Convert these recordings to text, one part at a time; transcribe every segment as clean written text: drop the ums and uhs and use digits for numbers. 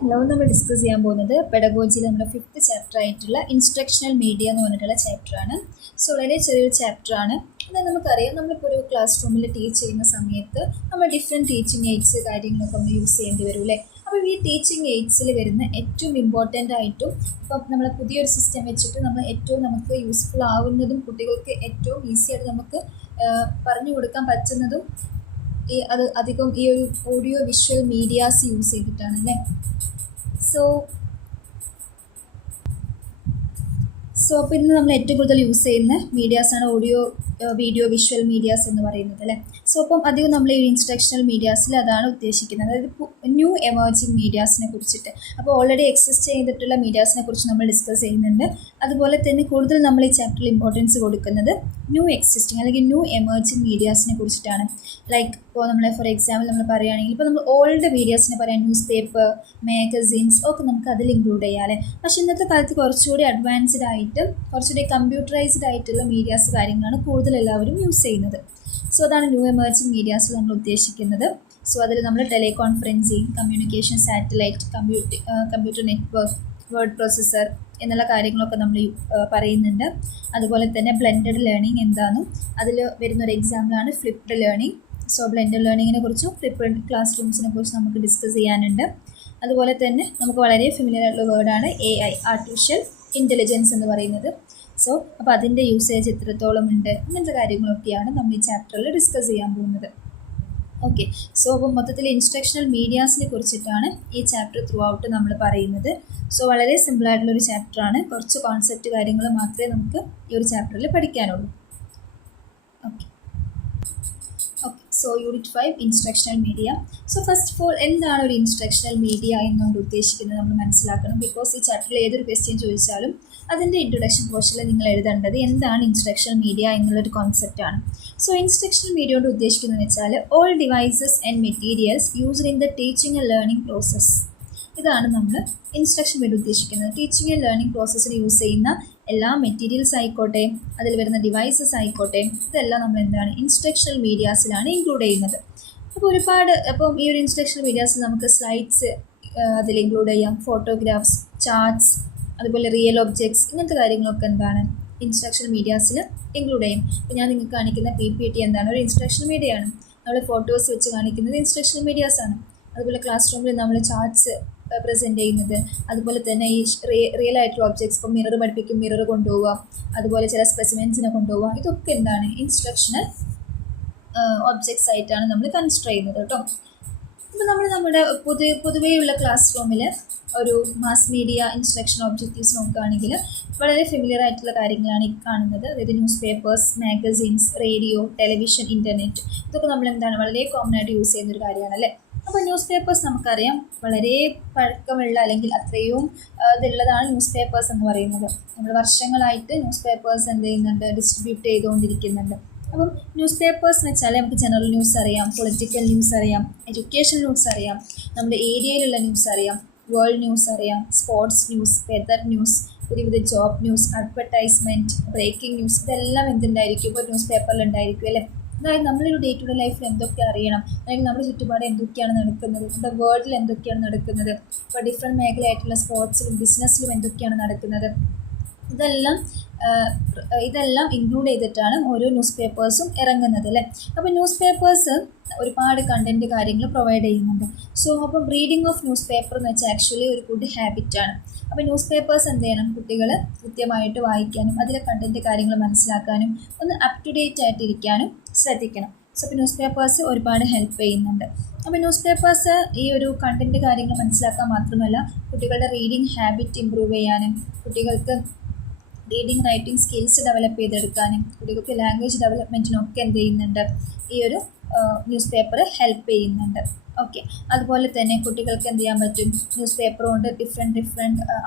Hello, നമ്മൾ discuss ചെയ്യാൻ പോകുന്നത് പെഡഗോജിയിൽ നമ്മുടെ 5th ചാപ്റ്റർ ആയിട്ടുള്ള ഇൻസ്ട്രക്ഷണൽ മീഡിയ എന്ന് പറഞ്ഞിട്ടുള്ള ചാപ്റ്ററാണ്. സോ വളരെ ചെറിയൊരു ചാപ്റ്ററാണ്. എന്നാൽ നമുക്കറിയാം, നമ്മളിപ്പോൾ ഒരു ക്ലാസ് റൂമിൽ ടീച്ച് ചെയ്യുന്ന സമയത്ത് നമ്മൾ ഡിഫറെൻറ്റ് ടീച്ചിങ് എയ്ഡ്സ് കാര്യങ്ങളൊക്കെ നമ്മൾ യൂസ് ചെയ്യേണ്ടി വരും അല്ലേ. അപ്പോൾ ഈ ടീച്ചിങ് എയ്ഡ്സിൽ വരുന്ന ഏറ്റവും ഇമ്പോർട്ടൻ്റ് ആയിട്ടും ഇപ്പം നമ്മൾ പുതിയൊരു സിസ്റ്റം വെച്ചിട്ട് നമ്മൾ ഏറ്റവും നമുക്ക് യൂസ്ഫുൾ ആവുന്നതും കുട്ടികൾക്ക് ഏറ്റവും ഈസി ആയിട്ട് നമുക്ക് പറഞ്ഞു കൊടുക്കാൻ പറ്റുന്നതും അത് അധികം ഈ ഒരു ഓഡിയോ വിഷ്വൽ മീഡിയാസ് യൂസ് ചെയ്തിട്ടാണ് അല്ലേ. സോ അപ്പോൾ ഇന്ന് നമ്മൾ ഏറ്റവും കൂടുതൽ യൂസ് ചെയ്യുന്ന മീഡിയാസാണ് ഓഡിയോ വീഡിയോ വിഷ്വൽ മീഡിയാസ് എന്ന് പറയുന്നത് അല്ലേ. സോ അപ്പം അധികം നമ്മൾ ഈ ഇൻസ്ട്രക്ഷണൽ മീഡിയാസിൽ അതാണ് ഉദ്ദേശിക്കുന്നത്, അതായത് ന്യൂ എമേർജിങ് മീഡിയാസിനെ കുറിച്ചിട്ട്. അപ്പോൾ ഓൾറെഡി എക്സിസ്റ്റ് ചെയ്തിട്ടുള്ള മീഡിയാസിനെ കുറിച്ച് നമ്മൾ ഡിസ്കസ് ചെയ്യുന്നുണ്ട്. അതുപോലെ തന്നെ കൂടുതൽ നമ്മൾ ഈ ചാപ്റ്ററിൽ ഇമ്പോർട്ടൻസ് കൊടുക്കുന്നത് ന്യൂ എക്സിസ്റ്റിംഗ് അല്ലെങ്കിൽ ന്യൂ എമേർജിങ് മീഡിയാസിനെ കുറിച്ചിട്ടാണ്. ലൈക്ക് ഇപ്പോൾ നമ്മൾ ഫോർ എക്സാമ്പിൾ നമ്മൾ പറയുകയാണെങ്കിൽ ഇപ്പോൾ നമ്മൾ ഓൾഡ് മീഡിയാസിനെ പറയാം, ന്യൂസ് പേപ്പർ, മാഗസീൻസ് ഒക്കെ നമുക്ക് അതിൽ ഇൻക്ലൂഡ് ചെയ്യാം അല്ലേ. പക്ഷേ ഇന്നത്തെ കാലത്ത് കുറച്ചുകൂടി അഡ്വാൻസ്ഡ് ആയിട്ട് കുറച്ചുകൂടി കമ്പ്യൂട്ടറൈസ്ഡ് ആയിട്ടുള്ള മീഡിയാസ് കാര്യങ്ങളാണ് കൂടുതൽ എല്ലാവരും യൂസ് ചെയ്യുന്നത്. സോ അതാണ് ന്യൂ എമേർജിങ് മീഡിയാസ് നമ്മൾ ഉദ്ദേശിക്കുന്നത്. സോ അതിൽ നമ്മൾ teleconferencing, communication satellite, computer network, word processor എന്നുള്ള കാര്യങ്ങളൊക്കെ നമ്മൾ പറയുന്നുണ്ട്. അതുപോലെ തന്നെ ബ്ലെൻഡഡ് ലേണിംഗ് എന്താണെന്നും അതിൽ വരുന്നൊരു എക്സാമ്പിളാണ് ഫ്ലിപ്ഡ് ലേണിംഗ്. സോ ബ്ലെൻഡഡ് ലേണിങ്ങിനെ കുറിച്ചും ഫ്ലിപ്ഡ് ക്ലാസ് റൂംസിനെ കുറിച്ച് നമുക്ക് ഡിസ്കസ് ചെയ്യാനുണ്ട്. അതുപോലെ തന്നെ നമുക്ക് വളരെ ഫെമിലിയർ ആയിട്ടുള്ള വേർഡാണ് AI, ആർട്ടിഫിഷ്യൽ ഇൻ്റലിജൻസ് എന്ന് പറയുന്നത്. സോ അപ്പോൾ അതിൻ്റെ യൂസേജ് എത്രത്തോളം ഉണ്ട്, അങ്ങനത്തെ കാര്യങ്ങളൊക്കെയാണ് നമ്മൾ ഈ ചാപ്റ്ററിൽ ഡിസ്കസ് ചെയ്യാൻ പോകുന്നത്. ഓക്കെ, സോ അപ്പോൾ മൊത്തത്തിൽ ഇൻസ്ട്രക്ഷണൽ മീഡിയാസിനെ കുറിച്ചിട്ടാണ് ഈ ചാപ്റ്റർ ത്രൂ ഔട്ട് നമ്മൾ പറയുന്നത്. സോ വളരെ സിമ്പിളായിട്ടുള്ളൊരു ചാപ്റ്ററാണ്. കുറച്ച് കോൺസെപ്റ്റ് കാര്യങ്ങൾ മാത്രമേ നമുക്ക് ഈ ഒരു ചാപ്റ്ററിൽ പഠിക്കാനുള്ളൂ. Okay, so unit 5 instructional media. So first of all എന്താണ് ഒരു ഇൻസ്ട്രക്ഷണൽ മീഡിയ എന്നുകൊണ്ട് ഉദ്ദേശിക്കുന്നത് നമ്മൾ മനസ്സിലാക്കണം. ബിക്കോസ് ഈ ചാപ്റ്ററിൽ ഏതൊരു ക്വസ്റ്റ്യൻ ചോദിച്ചാലും അതിൻ്റെ ഇൻട്രൊഡക്ഷൻ പോർഷനിൽ നിങ്ങൾ എഴുതേണ്ടത് എന്താണ് ഇൻസ്ട്രക്ഷണൽ മീഡിയ എന്നുള്ളൊരു കോൺസെപ്റ്റാണ്. സോ ഇൻസ്ട്രക്ഷണൽ മീഡിയ കൊണ്ട് ഉദ്ദേശിക്കുന്നത് വെച്ചാൽ all devices and materials used in the teaching and learning process. ഇതാണ് നമ്മൾ ഇൻസ്ട്രക്ഷൻ വേണ്ടി ഉദ്ദേശിക്കുന്നത്. ടീച്ചിങ് ആൻഡ് ലേണിംഗ് പ്രോസസ്സിന് യൂസ് ചെയ്യുന്ന എല്ലാ മെറ്റീരിയൽസ് ആയിക്കോട്ടെ, അതിൽ വരുന്ന ഡിവൈസസ് ആയിക്കോട്ടെ, ഇതെല്ലാം നമ്മൾ എന്താണ് ഇൻസ്ട്രക്ഷണൽ മീഡിയാസിലാണ് ഇൻക്ലൂഡ് ചെയ്യുന്നത്. അപ്പോൾ അപ്പം ഈ ഒരു ഇൻസ്ട്രക്ഷണൽ മീഡിയാസിൽ നമുക്ക് സ്ലൈഡ്സ് അതിൽ ഇൻക്ലൂഡ് ചെയ്യാം, ഫോട്ടോഗ്രാഫ്സ്, ചാർട്ട്സ്, അതുപോലെ റിയൽ ഒബ്ജക്ട്സ്, ഇങ്ങനത്തെ കാര്യങ്ങളൊക്കെ എന്താണ് ഇൻസ്ട്രക്ഷണൽ മീഡിയാസിൽ ഇൻക്ലൂഡ് ചെയ്യും. ഇപ്പോൾ ഞാൻ നിങ്ങൾക്ക് കാണിക്കുന്ന PPT എന്താണ് ഒരു ഇൻസ്ട്രക്ഷണൽ മീഡിയയാണ്. നമ്മൾ ഫോട്ടോസ് വെച്ച് കാണിക്കുന്നത് ഇൻസ്ട്രക്ഷണൽ മീഡിയാസാണ്. അതുപോലെ ക്ലാസ് റൂമിൽ നമ്മൾ ചാർട്ട്സ് പ്രസൻറ്റ് ചെയ്യുന്നത്, അതുപോലെ തന്നെ ഈ റിയൽ ആയിട്ടുള്ള ഒബ്ജക്ട്സ്, ഇപ്പോൾ മിറർ പഠിപ്പിക്കും, മിറർ കൊണ്ടുപോവുക, അതുപോലെ ചില സ്പെസിമെൻസിനെ കൊണ്ടുപോവുക, ഇതൊക്കെ എന്താണ് ഇൻസ്ട്രക്ഷണൽ ഒബ്ജക്ട്സ് ആയിട്ടാണ് നമ്മൾ കൺസിഡർ ചെയ്യുന്നത് കേട്ടോ. ഇപ്പോൾ നമ്മൾ നമ്മുടെ പൊതുവെയുള്ള ക്ലാസ് റൂമിൽ ഒരു മാസ് മീഡിയ ഇൻസ്ട്രക്ഷൻ ഒബ്ജക്റ്റീവ്സ് നോക്കുകയാണെങ്കിൽ വളരെ ഫെമിലിയർ ആയിട്ടുള്ള കാര്യങ്ങളാണ് ഈ കാണുന്നത്. അതായത് news papers, magazines, radio, television, internet, ഇതൊക്കെ നമ്മൾ എന്താണ് വളരെ കോമൺ ആയിട്ട് യൂസ് ചെയ്യുന്നൊരു കാര്യമാണ് അല്ലേ. അപ്പോൾ ന്യൂസ് പേപ്പേഴ്സ് നമുക്കറിയാം വളരെ പഴക്കമുള്ള അല്ലെങ്കിൽ അത്രയും ഇതുള്ളതാണ് ന്യൂസ് പേപ്പേഴ്സ് എന്ന് പറയുന്നത്. നമ്മൾ വർഷങ്ങളായിട്ട് ന്യൂസ് പേപ്പേഴ്സ് എന്ത് ചെയ്യുന്നുണ്ട്, ഡിസ്ട്രിബ്യൂട്ട് ചെയ്തുകൊണ്ടിരിക്കുന്നുണ്ട്. അപ്പം ന്യൂസ് പേപ്പേഴ്സ് എന്ന് വെച്ചാൽ നമുക്ക് ജനറൽ ന്യൂസ് അറിയാം, പൊളിറ്റിക്കൽ ന്യൂസ് അറിയാം, എഡ്യൂക്കേഷൻ ന്യൂസ് അറിയാം, നമ്മുടെ ഏരിയയിലുള്ള ന്യൂസ് അറിയാം, വേൾഡ് ന്യൂസ് അറിയാം, സ്പോർട്സ് ന്യൂസ്, വെതർ ന്യൂസ്, പുതിയ job news, advertisement, breaking news, ഇതെല്ലാം എന്തുണ്ടായിരിക്കും ഇപ്പോൾ ന്യൂസ് പേപ്പറിൽ ഉണ്ടായിരിക്കും അല്ലേ. അതായത് നമ്മളൊരു ഡേ ടു ഡേ ലൈഫിൽ എന്തൊക്കെ അറിയണം, അല്ലെങ്കിൽ നമ്മുടെ ചുറ്റുപാട് എന്തൊക്കെയാണ് നടക്കുന്നത്, നമ്മുടെ വേൾഡിൽ എന്തൊക്കെയാണ് നടക്കുന്നത്, ഇപ്പോൾ ഡിഫറെൻറ്റ് മേഖലയായിട്ടുള്ള സ്പോർട്സിലും ബിസിനസ്സിലും എന്തൊക്കെയാണ് നടക്കുന്നത്, ഇതെല്ലാം ഇൻക്ലൂഡ് ചെയ്തിട്ടാണ് ഓരോ ന്യൂസ് പേപ്പേഴ്സും ഇറങ്ങുന്നത് അല്ലേ. അപ്പോൾ ന്യൂസ് പേപ്പേഴ്സ് ഒരുപാട് കണ്ടൻറ്റ് കാര്യങ്ങൾ പ്രൊവൈഡ് ചെയ്യുന്നുണ്ട്. സോ അപ്പം റീഡിങ് ഓഫ് ന്യൂസ് പേപ്പർ എന്ന് വെച്ചാൽ ആക്ച്വലി ഒരു ഗുഡ് ഹാബിറ്റാണ്. അപ്പോൾ ന്യൂസ് പേപ്പേഴ്സ് എന്ത് ചെയ്യണം, കുട്ടികൾ കൃത്യമായിട്ട് വായിക്കാനും അതിലെ കണ്ടൻറ്റ് കാര്യങ്ങൾ മനസ്സിലാക്കാനും ഒന്ന് അപ് ടു ഡേറ്റ് ആയിട്ടിരിക്കാനും ശ്രദ്ധിക്കണം. സോ അപ്പോൾ ന്യൂസ് പേപ്പേഴ്സ് ഒരുപാട് ഹെൽപ്പ് ചെയ്യുന്നുണ്ട്. അപ്പോൾ ന്യൂസ് പേപ്പേഴ്സ് ഈ ഒരു കണ്ടൻറ്റ് കാര്യങ്ങൾ മനസ്സിലാക്കാൻ മാത്രമല്ല കുട്ടികളുടെ റീഡിങ് ഹാബിറ്റ് ഇമ്പ്രൂവ് ചെയ്യാനും, കുട്ടികൾക്ക് റീഡിങ് റൈറ്റിംഗ് സ്കിൽസ് ഡെവലപ്പ് ചെയ്തെടുക്കാനും, കുട്ടികൾക്ക് ലാംഗ്വേജ് ഡെവലപ്മെൻറ്റിനൊക്കെ എന്ത് ചെയ്യുന്നുണ്ട് ഈ ഒരു ന്യൂസ് പേപ്പർ ഹെൽപ്പ് ചെയ്യുന്നുണ്ട്. ഓക്കെ, അതുപോലെ തന്നെ കുട്ടികൾക്ക് എന്ത് ചെയ്യാൻ പറ്റും, ന്യൂസ് പേപ്പർ കൊണ്ട് ഡിഫറെൻറ്റ്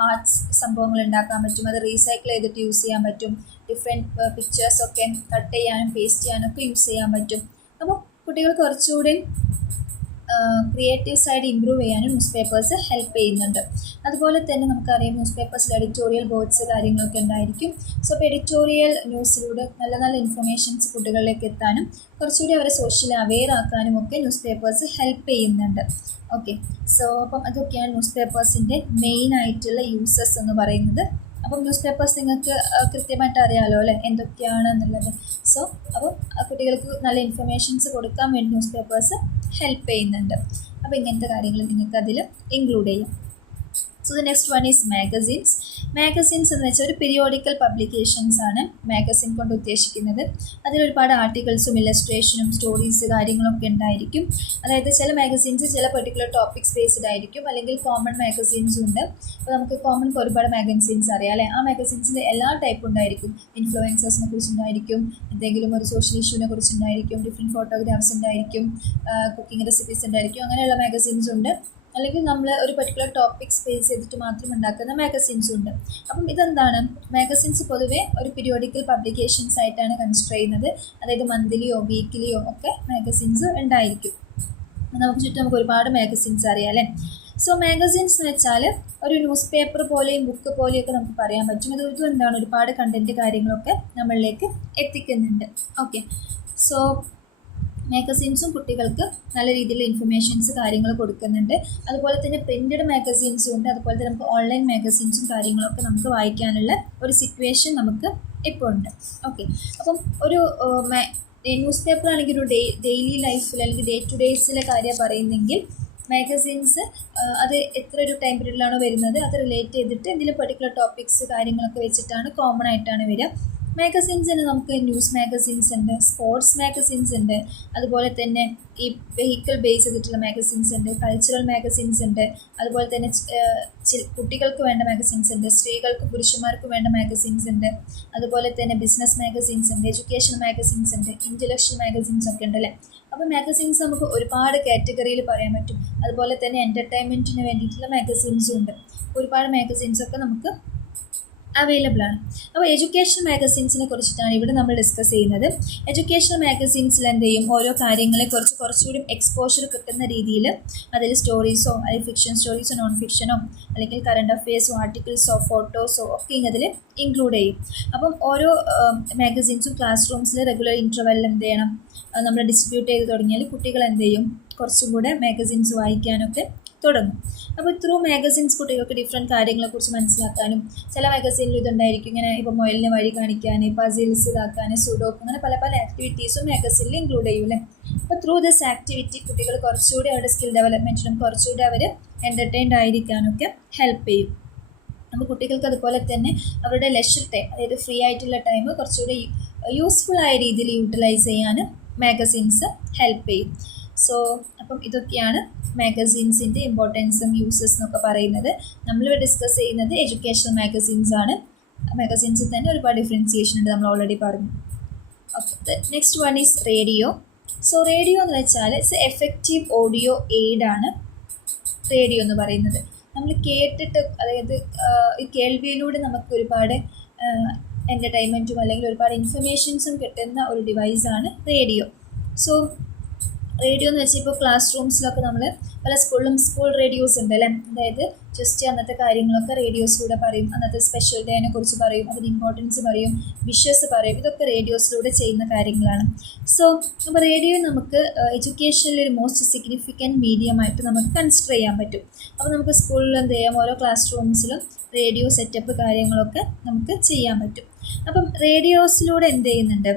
ആർട്സ് സംഭവങ്ങൾ ഉണ്ടാക്കാൻ പറ്റും, അത് റീസൈക്കിൾ ചെയ്തിട്ട് യൂസ് ചെയ്യാൻ പറ്റും, ഡിഫറെൻറ്റ് പിക്ചേഴ്സൊക്കെ കട്ട് ചെയ്യാനും പേസ്റ്റ് ചെയ്യാനൊക്കെ യൂസ് ചെയ്യാൻ പറ്റും. അപ്പോൾ കുട്ടികൾക്ക് കുറച്ചുകൂടി ക്രിയേറ്റീവ് സൈഡ് ഇമ്പ്രൂവ് ചെയ്യാനും ന്യൂസ് പേപ്പേഴ്സ് ഹെൽപ്പ് ചെയ്യുന്നുണ്ട്. അതുപോലെ തന്നെ നമുക്കറിയാം ന്യൂസ് പേപ്പേഴ്സിൽ എഡിറ്റോറിയൽ ബോർഡ്സ് കാര്യങ്ങളൊക്കെ ഉണ്ടായിരിക്കും. സോ അപ്പോൾ എഡിറ്റോറിയൽ ന്യൂസിലൂടെ നല്ല നല്ല ഇൻഫർമേഷൻസ് കുട്ടികളിലേക്ക് എത്താനും കുറച്ചുകൂടി അവരെ സോഷ്യലി അവെയർ ആക്കാനും ഒക്കെ ന്യൂസ് പേപ്പേഴ്സ് ഹെൽപ്പ് ചെയ്യുന്നുണ്ട്. ഓക്കെ, സോ അപ്പം അതൊക്കെയാണ് ന്യൂസ് പേപ്പേഴ്സിൻ്റെ മെയിൻ ആയിട്ടുള്ള യൂസസ് എന്ന് പറയുന്നത്. അപ്പം ന്യൂസ് പേപ്പേഴ്സ് നിങ്ങൾക്ക് കൃത്യമായിട്ട് അറിയാമല്ലോ അല്ലേ എന്തൊക്കെയാണെന്നുള്ളത്. സോ അപ്പം കുട്ടികൾക്ക് നല്ല ഇൻഫർമേഷൻസ് കൊടുക്കാൻ വേണ്ടി ന്യൂസ് പേപ്പേഴ്സ് ഹെൽപ്പ് ചെയ്യുന്നുണ്ട്. അപ്പോൾ ഇങ്ങനത്തെ കാര്യങ്ങൾ നിങ്ങൾക്ക് അതിൽ ഇൻക്ലൂഡ് ചെയ്യാം. So the next one is magazines. Magazines എന്ന് വെച്ചാൽ ഒരു പീരിയോഡിക്കൽ പബ്ലിക്കേഷൻസ് ആണ് മാഗസിൻ കൊണ്ട് ഉദ്ദേശിക്കുന്നത്. അതിലൊരുപാട് ആർട്ടിക്കിൾസും ഇല്ലസ്ട്രേഷനും സ്റ്റോറീസ് കാര്യങ്ങളൊക്കെ ഉണ്ടായിരിക്കും. അതായത് ചില മാഗസീൻസ് ചില പെർട്ടിക്കുലർ ടോപ്പിക്സ് ബേസ്ഡ് ആയിരിക്കും, അല്ലെങ്കിൽ കോമൺ മാഗസീൻസും ഉണ്ട്. അപ്പോൾ നമുക്ക് കോമൺ ഒരുപാട് മാഗസീൻസ് അറിയാം അല്ലേ. ആ മാഗസീൻസിൻ്റെ എല്ലാ ടൈപ്പ് ഉണ്ടായിരിക്കും. ഇൻഫ്ലുവൻസേഴ്സിനെ കുറിച്ചുണ്ടായിരിക്കും, എന്തെങ്കിലും ഒരു സോഷ്യൽ ഇഷ്യൂവിനെ കുറിച്ചുണ്ടായിരിക്കും, ഡിഫറെൻറ്റ് ഫോട്ടോഗ്രാഫ്സ് ഉണ്ടായിരിക്കും, കുക്കിംഗ് റെസിപ്പീസ് ഉണ്ടായിരിക്കും, അങ്ങനെയുള്ള മാഗസീൻസ് ഉണ്ട്. അല്ലെങ്കിൽ നമ്മൾ ഒരു പെർട്ടിക്കുലർ ടോപ്പിക് സ്പേസ് ചെയ്തിട്ട് മാത്രം ഉണ്ടാക്കുന്ന മാഗസീൻസും ഉണ്ട്. അപ്പം ഇതെന്താണ്, മാഗസീൻസ് പൊതുവെ ഒരു പീരിയോഡിക്കൽ പബ്ലിക്കേഷൻസ് ആയിട്ടാണ് കൺസിഡർ ചെയ്യുന്നത്. അതായത് മന്ത്ലിയോ വീക്കിലിയോ ഒക്കെ മാഗസീൻസ് ഉണ്ടായിരിക്കും. നമുക്ക് ചുറ്റും നമുക്ക് ഒരുപാട് മാഗസീൻസ് അറിയാം അല്ലേ. സോ മാഗസീൻസ് എന്ന് വെച്ചാൽ ഒരു ന്യൂസ് പേപ്പർ പോലെയും ബുക്ക് പോലെയൊക്കെ നമുക്ക് പറയാൻ പറ്റും. ഇതും എന്താണ് ഒരുപാട് കണ്ടൻറ്റ് കാര്യങ്ങളൊക്കെ നമ്മളിലേക്ക് എത്തിക്കുന്നുണ്ട്. ഓക്കെ, സോ മാഗസീൻസും കുട്ടികൾക്ക് നല്ല രീതിയിലുള്ള ഇൻഫർമേഷൻസ് കാര്യങ്ങൾ കൊടുക്കുന്നുണ്ട്. അതുപോലെ തന്നെ പ്രിൻറ്റഡ് മാഗസീൻസും ഉണ്ട്. അതുപോലെ തന്നെ നമുക്ക് ഓൺലൈൻ മാഗസീൻസും കാര്യങ്ങളൊക്കെ നമുക്ക് വായിക്കാനുള്ള ഒരു സിറ്റുവേഷൻ നമുക്ക് ഇപ്പോൾ ഉണ്ട്. ഓക്കെ, അപ്പം ഒരു ന്യൂസ് പേപ്പർ ആണെങ്കിൽ ഒരു ഡെയിലി ലൈഫിൽ അല്ലെങ്കിൽ ഡേ ടു ഡേയ്സിലെ കാര്യം പറയുന്നെങ്കിൽ മാഗസീൻസ് അത് എത്ര ഒരു ടൈം പീരീഡിലാണോ വരുന്നത് അത് റിലേറ്റ് ചെയ്തിട്ട് എന്തെങ്കിലും പെർട്ടിക്കുലർ ടോപ്പിക്സ് കാര്യങ്ങളൊക്കെ വെച്ചിട്ടാണ് കോമൺ ആയിട്ടാണ് വരിക. മാഗസീൻസിന് നമുക്ക് ന്യൂസ് മാഗസീൻസ് ഉണ്ട്, സ്പോർട്സ് മാഗസീൻസ് ഉണ്ട്, അതുപോലെ തന്നെ ഈ വെഹിക്കിൾ ബേസ് ചെയ്തിട്ടുള്ള മാഗസീൻസ് ഉണ്ട്, കൾച്ചറൽ മാഗസീൻസ് ഉണ്ട്, അതുപോലെ തന്നെ കുട്ടികൾക്ക് വേണ്ട മാഗസീൻസ് ഉണ്ട്, സ്ത്രീകൾക്ക് പുരുഷന്മാർക്ക് വേണ്ട മാഗസീൻസ് ഉണ്ട്, അതുപോലെ തന്നെ ബിസിനസ് മാഗസീൻസ് ഉണ്ട്, എഡ്യൂക്കേഷൻ മാഗസീൻസ് ഉണ്ട്, ഇൻ്റലക്ച്വൽ മാഗസീൻസ് ഒക്കെ ഉണ്ട് അല്ലേ. അപ്പോൾ മാഗസീൻസ് നമുക്ക് ഒരുപാട് കാറ്റഗറിയിൽ പറയാൻ പറ്റും. അതുപോലെ തന്നെ എൻ്റർടൈൻമെൻറ്റിന് വേണ്ടിയിട്ടുള്ള മാഗസീൻസും ഉണ്ട്. ഒരുപാട് മാഗസീൻസൊക്കെ നമുക്ക് അവൈലബിൾ ആണ്. അപ്പോൾ എഡ്യൂക്കേഷൻ മാഗസീൻസിനെ കുറിച്ചിട്ടാണ് ഇവിടെ നമ്മൾ ഡിസ്കസ് ചെയ്യുന്നത്. എഡ്യൂക്കേഷൻ മാഗസീൻസിൽ എന്ത് ചെയ്യും, ഓരോ കാര്യങ്ങളെ കുറച്ചുകൂടി എക്സ്പോഷർ കിട്ടുന്ന രീതിയിൽ അതിൽ സ്റ്റോറീസോ അല്ലെങ്കിൽ ഫിക്ഷൻ സ്റ്റോറീസോ നോൺ ഫിക്ഷനോ അല്ലെങ്കിൽ കറണ്ട് അഫെയർസോ ആർട്ടിക്കിൾസോ ഫോട്ടോസോ ഒക്കെ അതിൽ ഇൻക്ലൂഡ് ചെയ്യും. അപ്പം ഓരോ മാഗസീൻസും ക്ലാസ് റൂംസിൽ റെഗുലർ ഇൻ്റർവെല്ലിൽ എന്ത് ചെയ്യണം, നമ്മൾ ഡിസ്ട്രിബ്യൂട്ട് ചെയ്ത് തുടങ്ങിയാൽ കുട്ടികൾ എന്ത് ചെയ്യും, കുറച്ചും കൂടെ മാഗസീൻസ് വായിക്കാനൊക്കെ തുടങ്ങും. അപ്പോൾ ത്രൂ മാഗസീൻസ് കുട്ടികൾക്ക് ഡിഫറെൻറ്റ് കാര്യങ്ങളെക്കുറിച്ച് മനസ്സിലാക്കാനും, ചില മാഗസീനിൽ ഇതുണ്ടായിരിക്കും ഇങ്ങനെ ഇപ്പോൾ മൊയലിനെ വഴി കാണിക്കാൻ, പസിൽസ് ഇതാക്കാൻ, സുഡോക്ക്, അങ്ങനെ പല പല ആക്ടിവിറ്റീസും മാഗസീനിൽ ഇൻക്ലൂഡ് ചെയ്യൂലേ. അപ്പോൾ ത്രൂ ദിസ് ആക്ടിവിറ്റി കുട്ടികൾ കുറച്ചുകൂടി അവരുടെ സ്കിൽ ഡെവലപ്മെൻറ്റിനും കുറച്ചുകൂടി അവർ എൻ്റർടൈൻഡ് ആയിരിക്കാനൊക്കെ ഹെൽപ്പ് ചെയ്യും. അപ്പോൾ കുട്ടികൾക്ക് അതുപോലെ തന്നെ അവരുടെ ലെഷർ ടൈം, അതായത് ഫ്രീ ആയിട്ടുള്ള ടൈം കുറച്ചുകൂടി യൂസ്ഫുൾ ആയ രീതിയിൽ യൂട്ടിലൈസ് ചെയ്യാൻ മാഗസീൻസ് ഹെൽപ്പ് ചെയ്യും. സോ അപ്പം ഇതൊക്കെയാണ് മാഗസീൻസിൻ്റെ ഇമ്പോർട്ടൻസും യൂസസ് എന്നൊക്കെ പറയുന്നത്. നമ്മളിവിടെ ഡിസ്കസ് ചെയ്യുന്നത് എഡ്യൂക്കേഷണൽ മാഗസീൻസ് ആണ്. മാഗസീൻസിൽ തന്നെ ഒരുപാട് ഡിഫറൻസിയേഷൻ ഉണ്ട്, നമ്മൾ ഓൾറെഡി പറഞ്ഞു. Okay, next one is radio. So radio എന്ന് വെച്ചാൽ ഇറ്റ്സ് എഫക്റ്റീവ് ഓഡിയോ എയ്ഡാണ് റേഡിയോ എന്ന് പറയുന്നത്. നമ്മൾ കേട്ടിട്ട്, അതായത് ഈ കേൾവിയിലൂടെ നമുക്ക് ഒരുപാട് എൻ്റർടൈൻമെൻറ്റും അല്ലെങ്കിൽ ഒരുപാട് ഇൻഫർമേഷൻസും കിട്ടുന്ന ഒരു ഡിവൈസാണ് റേഡിയോ. സോ റേഡിയോ എന്ന് വെച്ചാൽ ഇപ്പോൾ ക്ലാസ് റൂംസിലൊക്കെ നമ്മൾ പല സ്കൂൾ റേഡിയോസ് ഉണ്ട് അല്ലേ. അതായത് ജസ്റ്റ് അന്നത്തെ കാര്യങ്ങളൊക്കെ റേഡിയോസിലൂടെ പറയും, അന്നത്തെ സ്പെഷ്യൽ ഡേനെ കുറിച്ച് പറയും, അതിന് ഇമ്പോർട്ടൻസ് പറയും, വിഷസ് പറയും. ഇതൊക്കെ റേഡിയോസിലൂടെ ചെയ്യുന്ന കാര്യങ്ങളാണ്. സോ അപ്പോൾ റേഡിയോ നമുക്ക് എഡ്യൂക്കേഷനിൽ ഒരു മോസ്റ്റ് സിഗ്നിഫിക്കൻറ്റ് മീഡിയമായിട്ട് നമുക്ക് കൺസിഡർ ചെയ്യാൻ പറ്റും. അപ്പോൾ നമുക്ക് സ്കൂളിൽ എന്ത് ചെയ്യാം, ഓരോ ക്ലാസ് റൂംസിലും റേഡിയോ സെറ്റപ്പ് കാര്യങ്ങളൊക്കെ നമുക്ക് ചെയ്യാൻ പറ്റും. അപ്പം റേഡിയോസിലൂടെ എന്ത് ചെയ്യുന്നുണ്ട്,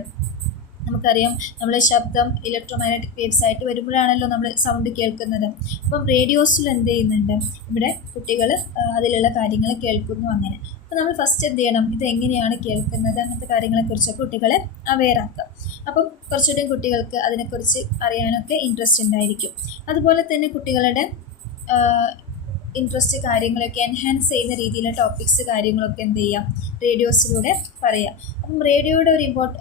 നമുക്കറിയാം നമ്മൾ ശബ്ദം ഇലക്ട്രോമാഗ്നറ്റിക് വേവ്സ് ആയിട്ട് വരുമ്പോഴാണല്ലോ നമ്മൾ സൗണ്ട് കേൾക്കുന്നത്. അപ്പം റേഡിയോസിൽ എന്ത് ചെയ്യുന്നുണ്ട്, ഇവിടെ കുട്ടികൾ അതിലുള്ള കാര്യങ്ങൾ കേൾക്കുന്നു. അങ്ങനെ അപ്പോൾ നമ്മൾ ഫസ്റ്റ് എന്ത് ചെയ്യണം, ഇത് എങ്ങനെയാണ് കേൾക്കുന്നത്, അങ്ങനത്തെ കാര്യങ്ങളെക്കുറിച്ചൊക്കെ കുട്ടികളെ അവെയർ ആക്കുക. അപ്പം കുറച്ചുകൂടി കുട്ടികൾക്ക് അതിനെക്കുറിച്ച് അറിയാനൊക്കെ ഇൻട്രസ്റ്റ് ഉണ്ടായിരിക്കും. അതുപോലെ തന്നെ കുട്ടികളുടെ ഇൻട്രസ്റ്റ് കാര്യങ്ങളൊക്കെ എൻഹാൻസ് ചെയ്യുന്ന രീതിയിലുള്ള ടോപ്പിക്സ് കാര്യങ്ങളൊക്കെ എന്ത് ചെയ്യാം, റേഡിയോസിലൂടെ പറയാം. അപ്പം റേഡിയോയുടെ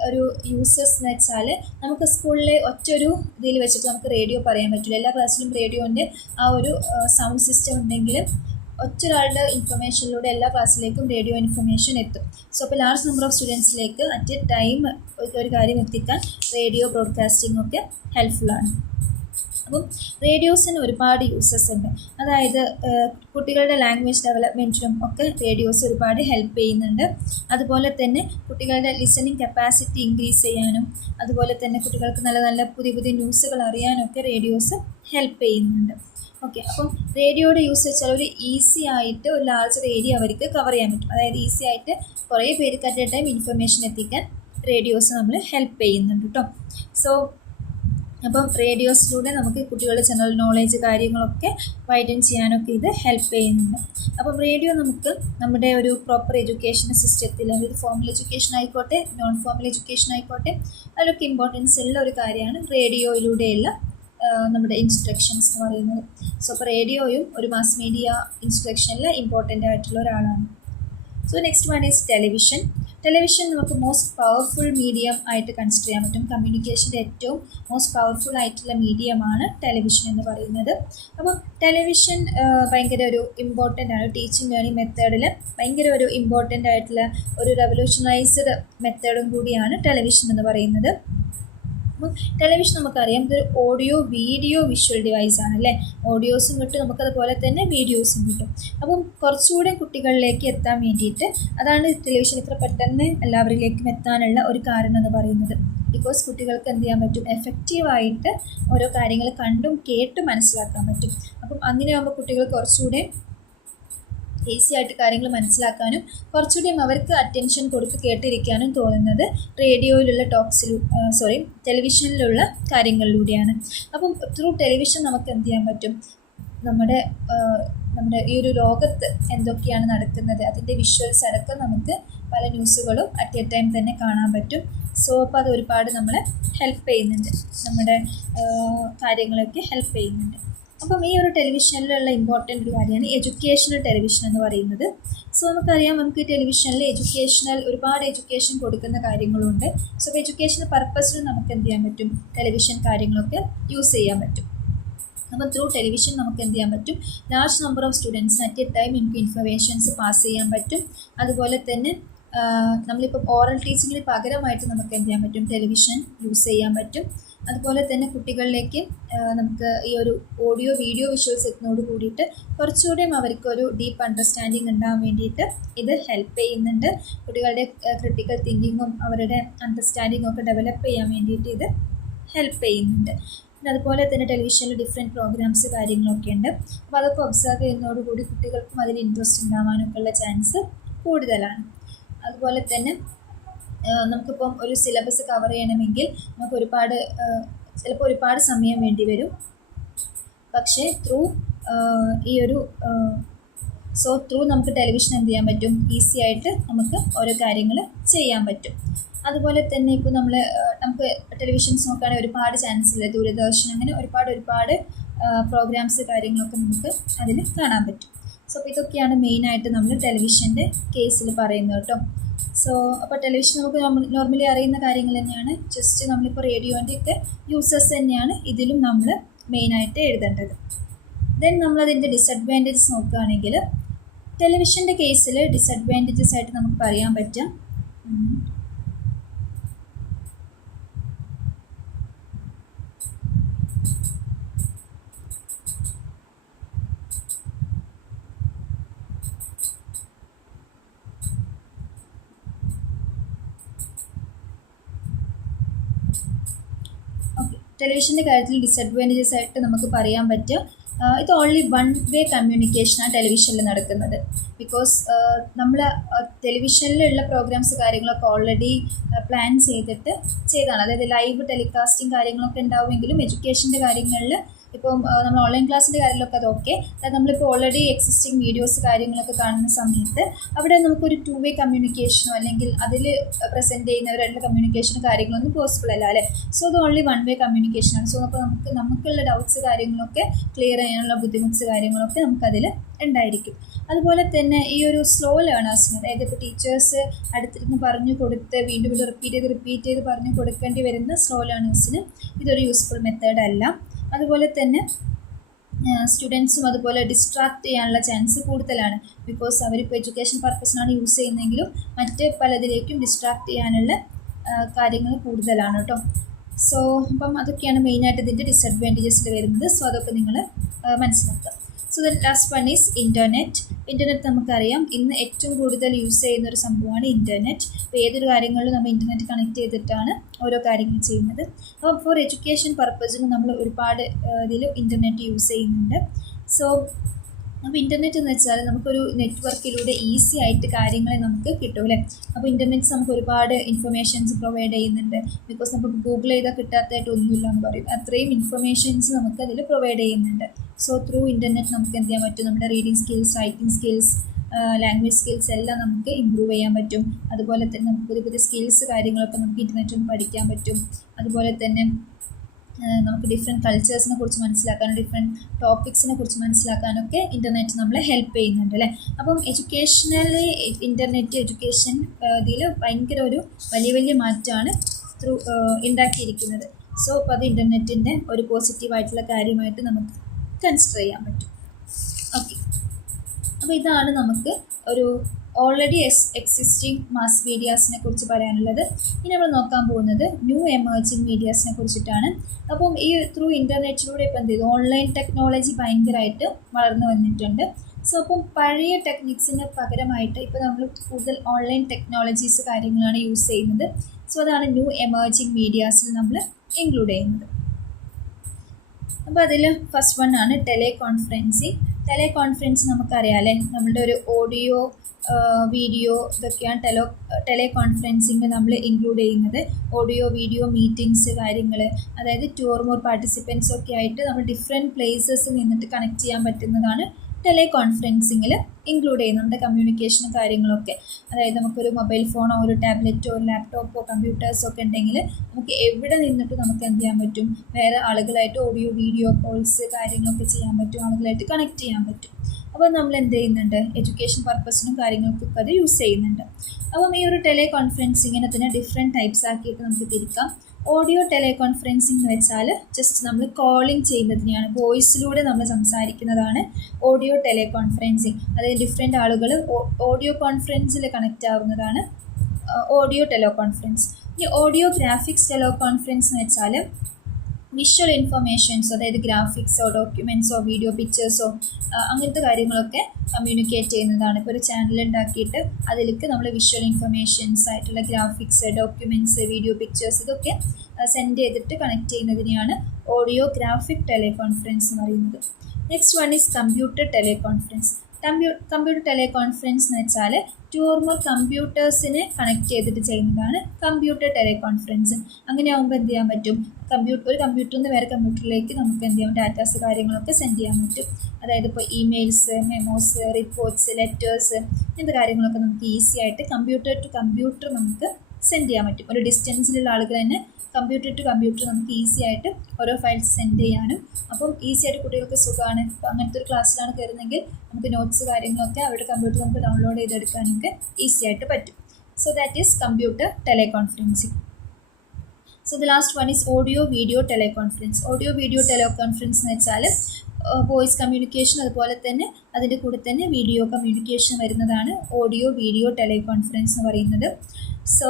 ഒരു യൂസസ് എന്ന് വെച്ചാൽ നമുക്ക് സ്കൂളിലെ ഒറ്റൊരു ഇതിൽ വെച്ചിട്ട് നമുക്ക് റേഡിയോ പറയാൻ പറ്റില്ല. എല്ലാ ക്ലാസ്സിലും റേഡിയോൻ്റെ ആ ഒരു സൗണ്ട് സിസ്റ്റം ഉണ്ടെങ്കിൽ ഒറ്റൊരാളുടെ ഇൻഫർമേഷനിലൂടെ എല്ലാ ക്ലാസ്സിലേക്കും റേഡിയോ ഇൻഫർമേഷൻ എത്തും. സോ അപ്പോൾ ലാർജ് നമ്പർ ഓഫ് സ്റ്റുഡൻസിലേക്ക് അറ്റ് എ ടൈം ഒരു കാര്യം എത്തിക്കാൻ റേഡിയോ ബ്രോഡ്കാസ്റ്റിംഗ് ഒക്കെ ഹെൽപ്ഫുള്ളാണ്. അപ്പം റേഡിയോസിന് ഒരുപാട് യൂസസ് ഉണ്ട്. അതായത് കുട്ടികളുടെ ലാംഗ്വേജ് ഡെവലപ്മെൻറ്റിനും ഒക്കെ റേഡിയോസ് ഒരുപാട് ഹെൽപ്പ് ചെയ്യുന്നുണ്ട്. അതുപോലെ തന്നെ കുട്ടികളുടെ ലിസണിങ് കപ്പാസിറ്റി ഇൻക്രീസ് ചെയ്യാനും അതുപോലെ തന്നെ കുട്ടികൾക്ക് നല്ല നല്ല പുതിയ പുതിയ ന്യൂസുകൾ അറിയാനൊക്കെ റേഡിയോസ് ഹെൽപ്പ് ചെയ്യുന്നുണ്ട്. ഓക്കെ, അപ്പം റേഡിയോയുടെ യൂസ് വെച്ചാൽ ഒരു ഈസി ആയിട്ട് ഒരു ലാർജർ ഏരിയ അവർക്ക് കവർ ചെയ്യാൻ പറ്റും. അതായത് ഈസി ആയിട്ട് കുറേ പേർക്ക് അറ്റ് എ ടൈം ഇൻഫർമേഷൻ എത്തിക്കാൻ റേഡിയോസ് നമ്മൾ ഹെൽപ്പ് ചെയ്യുന്നുണ്ട് കേട്ടോ. സോ അപ്പം റേഡിയോസിലൂടെ നമുക്ക് കുട്ടികളുടെ ജനറൽ നോളേജ് കാര്യങ്ങളൊക്കെ വൈഡൻ ചെയ്യാനൊക്കെ ഇത് ഹെൽപ്പ് ചെയ്യുന്നുണ്ട്. അപ്പം റേഡിയോ നമുക്ക് നമ്മുടെ ഒരു പ്രോപ്പർ എഡ്യൂക്കേഷൻ സിസ്റ്റത്തിൽ, ഒരു ഫോർമൽ എഡ്യൂക്കേഷൻ ആയിക്കോട്ടെ നോൺ ഫോർമൽ എഡ്യൂക്കേഷൻ ആയിക്കോട്ടെ, അതിലൊക്കെ ഇമ്പോർട്ടൻസ് ഉള്ള ഒരു കാര്യമാണ് റേഡിയോയിലൂടെയുള്ള നമ്മുടെ ഇൻസ്ട്രക്ഷൻസ് എന്ന് പറയുന്നത്. സോ അപ്പോൾ റേഡിയോയും ഒരു മാസ് മീഡിയ ഇൻസ്ട്രക്ഷനിൽ ഇമ്പോർട്ടൻ്റ് ആയിട്ടുള്ള ഒരാളാണ്. So next one is television. Television നമുക്ക് മോസ്റ്റ് പവർഫുൾ മീഡിയം ആയിട്ട് കൺസിഡർ ചെയ്യാൻ പറ്റും. കമ്മ്യൂണിക്കേഷൻ്റെ ഏറ്റവും മോസ്റ്റ് പവർഫുൾ ആയിട്ടുള്ള മീഡിയമാണ് ടെലിവിഷൻ എന്ന് പറയുന്നത്. അപ്പം ടെലിവിഷൻ ഭയങ്കര ഒരു ഇമ്പോർട്ടൻ്റ് ആണ്. ടീച്ചിങ് ലേണിംഗ് മെത്തേഡിൽ ഭയങ്കര ഒരു ഇമ്പോർട്ടൻ്റ് ആയിട്ടുള്ള ഒരു റെവല്യൂഷണൈസ്ഡ് മെത്തേഡും കൂടിയാണ് ടെലിവിഷൻ എന്ന് പറയുന്നത്. അപ്പം ടെലിവിഷൻ നമുക്കറിയാം ഇതൊരു ഓഡിയോ വീഡിയോ വിഷ്വൽ ഡിവൈസ് ആണ് അല്ലേ. ഓഡിയോസും കിട്ടും, നമുക്കതുപോലെ തന്നെ വീഡിയോസും കിട്ടും. അപ്പം കുറച്ചുകൂടെ കുട്ടികളിലേക്ക് എത്താൻ വേണ്ടിയിട്ട് അതാണ് ടെലിവിഷൻ ഇത്ര പെട്ടെന്ന് എല്ലാവരിലേക്കും എത്താനുള്ള ഒരു കാരണം എന്ന് പറയുന്നത്. ബിക്കോസ് കുട്ടികൾക്ക് എന്ത് ചെയ്യാൻ പറ്റും, എഫക്റ്റീവായിട്ട് ഓരോ കാര്യങ്ങൾ കണ്ടും കേട്ടും മനസ്സിലാക്കാൻ പറ്റും. അപ്പം അങ്ങനെയാകുമ്പോൾ കുട്ടികൾ കുറച്ചുകൂടെ ഈസി ആയിട്ട് കാര്യങ്ങൾ മനസ്സിലാക്കാനും കുറച്ചുകൂടിയും അവർക്ക് അറ്റൻഷൻ കൊടുത്ത് കേട്ടിരിക്കാനും തോന്നുന്നത് റേഡിയോയിലുള്ള ടെലിവിഷനിലുള്ള കാര്യങ്ങളിലൂടെയാണ്. അപ്പം ത്രൂ ടെലിവിഷൻ നമുക്ക് എന്ത് ചെയ്യാൻ പറ്റും, നമ്മുടെ ഈ ഒരു ലോകത്ത് എന്തൊക്കെയാണ് നടക്കുന്നത് അതിൻ്റെ വിഷ്വൽസ് അടക്കം നമുക്ക് പല ന്യൂസുകളും അറ്റ് എ ടൈം തന്നെ കാണാൻ പറ്റും. സോ അപ്പോൾ അത് ഒരുപാട് നമ്മളെ ഹെൽപ്പ് ചെയ്യുന്നുണ്ട്, നമ്മുടെ കാര്യങ്ങളൊക്കെ ഹെൽപ്പ് ചെയ്യുന്നുണ്ട്. അപ്പം ഈ ഒരു ടെലിവിഷനിലുള്ള ഇമ്പോർട്ടൻ്റ് ഒരു കാര്യമാണ് എഡ്യൂക്കേഷണൽ ടെലിവിഷൻ എന്ന് പറയുന്നത്. സോ നമുക്കറിയാം നമുക്ക് ടെലിവിഷനിൽ ഒരുപാട് എഡ്യൂക്കേഷൻ കൊടുക്കുന്ന കാര്യങ്ങളുണ്ട്. സോ അപ്പോൾ എഡ്യൂക്കേഷണൽ പർപ്പസിൽ നമുക്ക് എന്ത് ചെയ്യാൻ പറ്റും, ടെലിവിഷൻ കാര്യങ്ങളൊക്കെ യൂസ് ചെയ്യാൻ പറ്റും. അപ്പോൾ ത്രൂ ടെലിവിഷൻ നമുക്ക് എന്ത് ചെയ്യാൻ പറ്റും, ലാർജ് നമ്പർ ഓഫ് സ്റ്റുഡൻസിന് അറ്റ് എ ടൈം നമുക്ക് ഇൻഫർമേഷൻസ് പാസ് ചെയ്യാൻ പറ്റും. അതുപോലെ തന്നെ നമ്മളിപ്പം ഓറൽ ടീച്ചിങ്ങിന് പകരമായിട്ട് നമുക്ക് എന്ത് ചെയ്യാൻ പറ്റും, ടെലിവിഷൻ യൂസ് ചെയ്യാൻ പറ്റും. അതുപോലെ തന്നെ കുട്ടികളിലേക്ക് നമുക്ക് ഈ ഒരു ഓഡിയോ വീഡിയോ വിഷ്വൽസ് എത്തുന്നതോട് കൂടിയിട്ട് കുറച്ചുകൂടെയും അവർക്കൊരു ഡീപ്പ് അണ്ടർസ്റ്റാൻഡിങ് ഉണ്ടാകാൻ വേണ്ടിയിട്ട് ഇത് ഹെൽപ്പ് ചെയ്യുന്നുണ്ട്. കുട്ടികളുടെ ക്രിട്ടിക്കൽ തിങ്കിങ്ങും അവരുടെ അണ്ടർസ്റ്റാൻഡിങ്ങും ഒക്കെ ഡെവലപ്പ് ചെയ്യാൻ വേണ്ടിയിട്ട് ഇത് ഹെൽപ്പ് ചെയ്യുന്നുണ്ട്. പിന്നെ അതുപോലെ തന്നെ ടെലിവിഷനിൽ ഡിഫറെൻറ്റ് പ്രോഗ്രാംസ് കാര്യങ്ങളൊക്കെ ഉണ്ട്. അപ്പോൾ അതൊക്കെ ഒബ്സർവ് ചെയ്യുന്നതോടുകൂടി കുട്ടികൾക്കും അതിൽ ഇൻട്രസ്റ്റ് ഉണ്ടാകാനൊക്കെ ഉള്ള ചാൻസ് കൂടുതലാണ്. അതുപോലെ തന്നെ നമുക്കിപ്പം ഒരു സിലബസ് കവർ ചെയ്യണമെങ്കിൽ നമുക്ക് ചിലപ്പോൾ ഒരുപാട് സമയം വേണ്ടി വരും. പക്ഷേ ത്രൂ നമുക്ക് ടെലിവിഷൻ എന്ത് ചെയ്യാൻ പറ്റും, ഈസി ആയിട്ട് നമുക്ക് ഓരോ കാര്യങ്ങൾ ചെയ്യാൻ പറ്റും. അതുപോലെ തന്നെ ഇപ്പോൾ നമുക്ക് ടെലിവിഷൻസ് നോക്കുകയാണെങ്കിൽ ഒരുപാട് ചാനൽസിൽ ദൂരദർശൻ അങ്ങനെ ഒരുപാട് പ്രോഗ്രാംസ് കാര്യങ്ങളൊക്കെ നമുക്ക് അതിൽ കാണാൻ പറ്റും. സോ അപ്പോൾ ഇതൊക്കെയാണ് മെയിനായിട്ട് നമ്മൾ ടെലിവിഷൻ്റെ കേസിൽ പറയുന്നത് കേട്ടോ. സോ അപ്പോൾ ടെലിവിഷൻ നമുക്ക് നോർമലി അറിയുന്ന കാര്യങ്ങൾ തന്നെയാണ്. ജസ്റ്റ് നമ്മളിപ്പോൾ റേഡിയോൻ്റെ ഒക്കെ യൂസേഴ്സ് തന്നെയാണ് ഇതിലും നമ്മൾ മെയിനായിട്ട് എഴുതേണ്ടത്. ദെൻ നമ്മളതിൻ്റെ ഡിസഡ്വാൻറ്റേജസ് നോക്കുകയാണെങ്കിൽ ടെലിവിഷൻ്റെ കേസിൽ ഡിസഡ്വാൻറ്റേജസ് ആയിട്ട് നമുക്ക് പറയാൻ പറ്റും. ടെലിവിഷൻ്റെ കാര്യത്തിൽ ഡിസഡ്വാൻറ്റേജസ് ആയിട്ട് നമുക്ക് പറയാൻ പറ്റും, ഇത് ഓൺലി വൺ വേ കമ്മ്യൂണിക്കേഷനാണ് ടെലിവിഷനിൽ നടക്കുന്നത്. ബിക്കോസ് നമ്മൾ ടെലിവിഷനിലുള്ള പ്രോഗ്രാംസ് കാര്യങ്ങളൊക്കെ ഓൾറെഡി പ്ലാൻ ചെയ്താണ്. അതായത് ലൈവ് ടെലികാസ്റ്റിംഗ് കാര്യങ്ങളൊക്കെ ഉണ്ടാവുമെങ്കിലും എഡ്യൂക്കേഷൻ്റെ കാര്യങ്ങളിൽ ഇപ്പം നമ്മൾ ഓൺലൈൻ ക്ലാസ്സിൻ്റെ കാര്യങ്ങളൊക്കെ അതൊക്കെ അതായത് നമ്മളിപ്പോൾ ഓൾറെഡി എക്സിസ്റ്റിംഗ് വീഡിയോസ് കാര്യങ്ങളൊക്കെ കാണുന്ന സമയത്ത് അവിടെ നമുക്കൊരു 2 വേ കമ്മ്യൂണിക്കേഷനോ അല്ലെങ്കിൽ അതിൽ പ്രസൻറ്റ് ചെയ്യുന്നവരുടെ കമ്മ്യൂണിക്കേഷനോ കാര്യങ്ങളൊന്നും പോസിബിൾ അല്ല അല്ലേ. സോ അത് ഓൺലി വൺ വേ കമ്മ്യൂണിക്കേഷനാണ്. സോ അപ്പോൾ നമുക്കുള്ള ഡൗട്ട്സ് കാര്യങ്ങളൊക്കെ ക്ലിയർ ചെയ്യാനുള്ള ബുദ്ധിമുട്ട് കാര്യങ്ങളൊക്കെ നമുക്കതിൽ ഉണ്ടായിരിക്കും. അതുപോലെ തന്നെ ഈ ഒരു സ്ലോ ലേണേഴ്സിന്, അതായത് ഇപ്പോൾ ടീച്ചേഴ്സ് അടുത്തിരുന്ന് പറഞ്ഞു കൊടുത്ത് വീണ്ടും റിപ്പീറ്റ് ചെയ്ത് പറഞ്ഞു കൊടുക്കേണ്ടി വരുന്ന സ്ലോ ലേണേഴ്സിന് ഇതൊരു യൂസ്ഫുൾ മെത്തേഡ് അല്ല. അതുപോലെ തന്നെ സ്റ്റുഡൻസും അതുപോലെ ഡിസ്ട്രാക്ട് ചെയ്യാനുള്ള ചാൻസ് കൂടുതലാണ്. ബിക്കോസ് അവരിപ്പോൾ എഡ്യൂക്കേഷൻ പർപ്പസിനാണ് യൂസ് ചെയ്യുന്നതെങ്കിലും മറ്റ് പലതിലേക്കും ഡിസ്ട്രാക്ട് ചെയ്യാനുള്ള കാര്യങ്ങൾ കൂടുതലാണ് കേട്ടോ. സോ അപ്പം അതൊക്കെയാണ് മെയിനായിട്ട് ഇതിൻ്റെ ഡിസഡ്വാൻറ്റേജസിൽ വരുന്നത്. സോ അതൊക്കെ നിങ്ങൾ മനസ്സിലാക്കുക. So the last one is internet. Internet നമുക്കറിയാം ഇന്ന് ഏറ്റവും കൂടുതൽ യൂസ് ചെയ്യുന്ന ഒരു സംഭവമാണ് ഇൻ്റർനെറ്റ്. അപ്പോൾ ഏതൊരു കാര്യങ്ങളിലും നമ്മൾ ഇൻ്റർനെറ്റ് കണക്ട് ചെയ്തിട്ടാണ് ഓരോ കാര്യങ്ങൾ ചെയ്യുന്നത്. അപ്പോൾ ഫോർ എഡ്യൂക്കേഷൻ പർപ്പസിന് നമ്മൾ ഒരുപാട് ഇതിൽ ഇൻ്റർനെറ്റ് യൂസ് ചെയ്യുന്നുണ്ട്. സോ അപ്പോൾ ഇൻ്റർനെറ്റ് എന്ന് വെച്ചാൽ നമുക്കൊരു നെറ്റ്വർക്കിലൂടെ ഈസി ആയിട്ട് കാര്യങ്ങൾ നമുക്ക് കിട്ടും അല്ലേ. അപ്പോൾ ഇൻ്റർനെറ്റ് നമുക്ക് ഒരുപാട് ഇൻഫർമേഷൻസ് പ്രൊവൈഡ് ചെയ്യുന്നുണ്ട്. ബിക്കോസ് നമുക്ക് ഗൂഗിൾ ചെയ്താൽ കിട്ടാത്തതായിട്ട് ഒന്നുമില്ല എന്ന് പറയും. അത്രയും ഇൻഫർമേഷൻസ് നമുക്ക് അതിൽ പ്രൊവൈഡ് ചെയ്യുന്നുണ്ട്. സോ ത്രൂ ഇൻ്റർനെറ്റ് നമുക്ക് എന്ത് ചെയ്യാൻ പറ്റും, നമ്മുടെ reading skills, writing skills, language skills എല്ലാം നമുക്ക് ഇമ്പ്രൂവ് ചെയ്യാൻ പറ്റും. അതുപോലെ തന്നെ നമുക്ക് പുതിയ പുതിയ സ്കിൽസ് കാര്യങ്ങളൊക്കെ നമുക്ക് ഇൻ്റർനെറ്റിൽ നിന്ന് പഠിക്കാൻ പറ്റും. അതുപോലെ തന്നെ നമുക്ക് ഡിഫറെൻറ്റ് കൾച്ചേഴ്സിനെ കുറിച്ച് മനസ്സിലാക്കാനും ഡിഫറെൻറ്റ് ടോപ്പിക്സിനെ കുറിച്ച് മനസ്സിലാക്കാനൊക്കെ ഇൻ്റർനെറ്റ് നമ്മളെ ഹെൽപ്പ് ചെയ്യുന്നുണ്ട് അല്ലേ. അപ്പം എഡ്യൂക്കേഷണലി ഇൻ്റർനെറ്റ് എഡ്യൂക്കേഷൻ ഇതിൽ ഭയങ്കര ഒരു വലിയ മാറ്റമാണ് ഉണ്ടാക്കിയിരിക്കുന്നത്. സോ അപ്പോൾ അത് ഇൻ്റർനെറ്റിൻ്റെ ഒരു പോസിറ്റീവായിട്ടുള്ള കാര്യമായിട്ട് നമുക്ക് കൺസിഡർ ചെയ്യാൻ പറ്റും. ഓക്കെ, അപ്പോൾ ഇതാണ് നമുക്ക് ഒരു ഓൾറെഡി എക്സിസ്റ്റിംഗ് മാസ് മീഡിയാസിനെ കുറിച്ച് പറയാനുള്ളത്. ഇനി നമ്മൾ നോക്കാൻ പോകുന്നത് ന്യൂ എമേർജിങ് മീഡിയാസിനെ കുറിച്ചിട്ടാണ്. അപ്പം ഈ ത്രൂ ഇൻ്റർനെറ്റിലൂടെ ഇപ്പം എന്ത് ചെയ്തു, ഓൺലൈൻ ടെക്നോളജി ഭയങ്കരമായിട്ട് വളർന്നു വന്നിട്ടുണ്ട്. സോ അപ്പം പഴയ ടെക്നിക്സിന് പകരമായിട്ട് ഇപ്പോൾ നമ്മൾ കൂടുതൽ ഓൺലൈൻ ടെക്നോളജീസ് കാര്യങ്ങളാണ് യൂസ് ചെയ്യുന്നത്. സോ അതാണ് ന്യൂ എമേർജിങ് മീഡിയാസിൽ നമ്മൾ ഇൻക്ലൂഡ് ചെയ്യുന്നത്. അപ്പോൾ അതിൽ ഫസ്റ്റ് വൺ ആണ് ടെലികോൺഫറൻസിങ്. ടെലികോൺഫറൻസ് നമുക്കറിയാം അല്ലേ, നമ്മളുടെ ഒരു ഓഡിയോ വീഡിയോ ഇതൊക്കെയാണ് ടെലികോൺഫറൻസിങ് നമ്മൾ ഇൻക്ലൂഡ് ചെയ്യുന്നത്. ഓഡിയോ വീഡിയോ മീറ്റിങ്സ് കാര്യങ്ങൾ, അതായത് 2 or more പാർട്ടിസിപ്പൻസ് ഒക്കെ ആയിട്ട് നമ്മൾ ഡിഫറെൻറ്റ് പ്ലേസസിൽ നിന്നിട്ട് കണക്ട് ചെയ്യാൻ പറ്റുന്നതാണ് ടെലികോൺഫറൻസിങ്ങിൽ ഇൻക്ലൂഡ് ചെയ്യുന്നത്. നമ്മുടെ കമ്മ്യൂണിക്കേഷനും കാര്യങ്ങളൊക്കെ, അതായത് നമുക്കൊരു മൊബൈൽ ഫോണോ ഒരു ടാബ്ലറ്റോ ഒരു ലാപ്ടോപ്പോ കമ്പ്യൂട്ടേഴ്സോ ഒക്കെ ഉണ്ടെങ്കിൽ നമുക്ക് എവിടെ നിന്നിട്ട് നമുക്ക് എന്ത് ചെയ്യാൻ പറ്റും, വേറെ ആളുകളായിട്ട് ഓഡിയോ വീഡിയോ കോൾസ് കാര്യങ്ങളൊക്കെ ചെയ്യാൻ പറ്റും, ആളുകളായിട്ട് കണക്ട് ചെയ്യാൻ പറ്റും. അപ്പോൾ നമ്മൾ എന്ത് ചെയ്യുന്നുണ്ട്, എഡ്യൂക്കേഷൻ പർപ്പസിനും കാര്യങ്ങൾക്കൊക്കെ അത് യൂസ് ചെയ്യുന്നുണ്ട്. അപ്പം ഈ ഒരു ടെലികോൺഫറൻസിങ്ങിനെ തന്നെ ഡിഫറെൻറ്റ് ടൈപ്സ് ആക്കിയിട്ട് നമുക്ക് തിരിക്കാം. ഓഡിയോ ടെലികോൺഫറൻസിംഗ് എന്ന് വെച്ചാൽ ജസ്റ്റ് നമ്മൾ കോളിംഗ് ചെയ്യുന്നതിനെയാണ്, വോയിസിലൂടെ നമ്മൾ സംസാരിക്കുന്നതാണ് ഓഡിയോ ടെലികോൺഫറൻസിങ്. അതായത് ഡിഫറെൻറ്റ് ആളുകൾ ഓഡിയോ കോൺഫറൻസിൽ കണക്റ്റ് ആവുന്നതാണ് ഓഡിയോ ടെലികോൺഫറൻസ്. ഈ ഓഡിയോ ഗ്രാഫിക്സ് ടെലികോൺഫറൻസ് എന്ന് വെച്ചാൽ വിഷ്വൽ ഇൻഫർമേഷൻസ്, അതായത് ഗ്രാഫിക്സോ ഡോക്യുമെൻറ്റ്സോ വീഡിയോ പിക്ചേഴ്സോ അങ്ങനത്തെ കാര്യങ്ങളൊക്കെ കമ്മ്യൂണിക്കേറ്റ് ചെയ്യുന്നതാണ്. ഇപ്പോൾ ഒരു ചാനൽ ഉണ്ടാക്കിയിട്ട് അതിലേക്ക് നമ്മൾ വിഷ്വൽ ഇൻഫർമേഷൻസ് ആയിട്ടുള്ള ഗ്രാഫിക്സ്, ഡോക്യുമെൻറ്റ്സ്, വീഡിയോ പിക്ചേഴ്സ് ഇതൊക്കെ സെൻഡ് ചെയ്തിട്ട് കണക്ട് ചെയ്യുന്നതിനെയാണ് ഓഡിയോ ഗ്രാഫിക് ടെലികോൺഫറൻസ് എന്ന് പറയുന്നത്. Next one is computer teleconference. Computer teleconference എന്ന് വെച്ചാൽ 2 or more കമ്പ്യൂട്ടേഴ്സിനെ കണക്ട് ചെയ്തിട്ട് ചെയ്യുന്നതാണ് കമ്പ്യൂട്ടർ ടെലികോൺഫറൻസ്. അങ്ങനെ ആകുമ്പോൾ എന്ത് ചെയ്യാൻ പറ്റും, ഒരു കമ്പ്യൂട്ടറിൽ നിന്ന് വേറെ കമ്പ്യൂട്ടറിലേക്ക് നമുക്ക് എന്ത് ചെയ്യാം, ഡാറ്റാസ് കാര്യങ്ങളൊക്കെ സെൻഡ് ചെയ്യാൻ പറ്റും. അതായത് ഇപ്പോൾ ഇമെയിൽസ്, മെമോസ്, റിപ്പോർട്ട്സ്, ലെറ്റേഴ്സ് ഇങ്ങനത്തെ കാര്യങ്ങളൊക്കെ നമുക്ക് ഈസി ആയിട്ട് കമ്പ്യൂട്ടർ ടു കമ്പ്യൂട്ടർ നമുക്ക് സെൻഡ് ചെയ്യാൻ പറ്റും. ഒരു ഡിസ്റ്റൻസിലുള്ള ആളുകൾ തന്നെ കമ്പ്യൂട്ടർ ടു കമ്പ്യൂട്ടർ നമുക്ക് ഈസി ആയിട്ട് ഓരോ ഫയൽസ് സെൻഡ് ചെയ്യാനും, അപ്പം ഈസി ആയിട്ട് കുട്ടികൾക്ക് സുഖമാണ്. ഇപ്പോൾ അങ്ങനത്തെ ഒരു ക്ലാസ്സിലാണ് കയറുന്നതെങ്കിൽ നമുക്ക് നോട്ട്സ് കാര്യങ്ങളൊക്കെ അവരുടെ കമ്പ്യൂട്ടർ നമുക്ക് ഡൗൺലോഡ് ചെയ്തെടുക്കാനൊക്കെ ഈസി ആയിട്ട് പറ്റും. So that is computer teleconferencing. So the last one is audio video teleconference. Audio video teleconference എന്ന് വെച്ചാൽ വോയിസ് കമ്മ്യൂണിക്കേഷൻ അതുപോലെ തന്നെ അതിൻ്റെ കൂടെ തന്നെ വീഡിയോ കമ്മ്യൂണിക്കേഷൻ വരുന്നതാണ് ഓഡിയോ വീഡിയോ ടെലികോൺഫറൻസ് എന്ന് പറയുന്നത്. സോ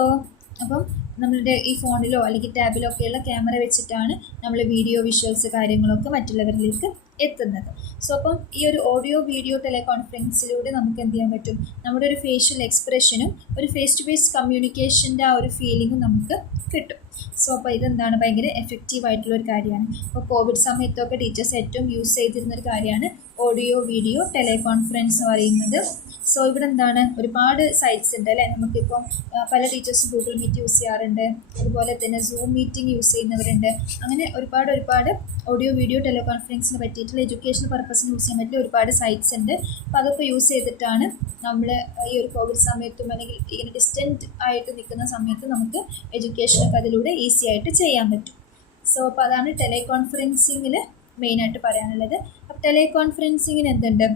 അപ്പം നമ്മളുടെ ഈ ഫോണിലോ അല്ലെങ്കിൽ ടാബിലോ ഒക്കെയുള്ള ക്യാമറ വെച്ചിട്ടാണ് നമ്മൾ വീഡിയോ വിഷ്വൽസ് കാര്യങ്ങളൊക്കെ മറ്റുള്ളവരിലേക്ക് എത്തുന്നത്. സോ അപ്പം ഈ ഒരു ഓഡിയോ വീഡിയോ ടെലികോൺഫറൻസിലൂടെ നമുക്ക് എന്ത് ചെയ്യാൻ പറ്റും, നമ്മുടെ ഒരു ഫേഷ്യൽ എക്സ്പ്രഷനും ഒരു ഫേസ് ടു ഫേസ് കമ്മ്യൂണിക്കേഷൻ്റെ ആ ഒരു ഫീലിങ്ങും നമുക്ക് കിട്ടും. സോ അപ്പോൾ ഇതെന്താണ് ഭയങ്കര എഫക്റ്റീവായിട്ടുള്ളൊരു കാര്യമാണ്. ഇപ്പോൾ കോവിഡ് സമയത്തൊക്കെ ടീച്ചേഴ്സ് ഏറ്റവും യൂസ് ചെയ്തിരുന്നൊരു കാര്യമാണ് ഓഡിയോ വീഡിയോ ടെലികോൺഫറൻസ് എന്ന് പറയുന്നത്. സോ ഇവിടെ എന്താണ് ഒരുപാട് സൈറ്റ്സ് ഉണ്ട് അല്ലേ. നമുക്കിപ്പം പല ടീച്ചേഴ്സും ഗൂഗിൾ മീറ്റ് യൂസ് ചെയ്യാറുണ്ട്, അതുപോലെ തന്നെ സൂം മീറ്റിംഗ് യൂസ് ചെയ്യുന്നവരുണ്ട്. അങ്ങനെ ഒരുപാട് ഓഡിയോ വീഡിയോ ടെലികോൺഫറൻസിനെ പറ്റിയിട്ടുള്ള എഡ്യൂക്കേഷൻ പർപ്പസിന് യൂസ് ചെയ്യാൻ പറ്റിയ ഒരുപാട് സൈറ്റ്സ് ഉണ്ട്. അപ്പോൾ അതൊക്കെ യൂസ് ചെയ്തിട്ടാണ് നമ്മൾ ഈ ഒരു കോവിഡ് സമയത്തും അല്ലെങ്കിൽ ഇങ്ങനെ ഡിസ്റ്റൻറ്റ് ആയിട്ട് നിൽക്കുന്ന സമയത്ത് നമുക്ക് എഡ്യൂക്കേഷനൊക്കെ അതിലൂടെ ഈസി ആയിട്ട് ചെയ്യാൻ പറ്റും. സോ അപ്പോൾ അതാണ് ടെലികോൺഫറൻസിങ്ങിൽ മെയിനായിട്ട് പറയാനുള്ളത്. അപ്പോൾ ടെലികോൺഫറൻസിങ്ങിന് എന്തുണ്ട്,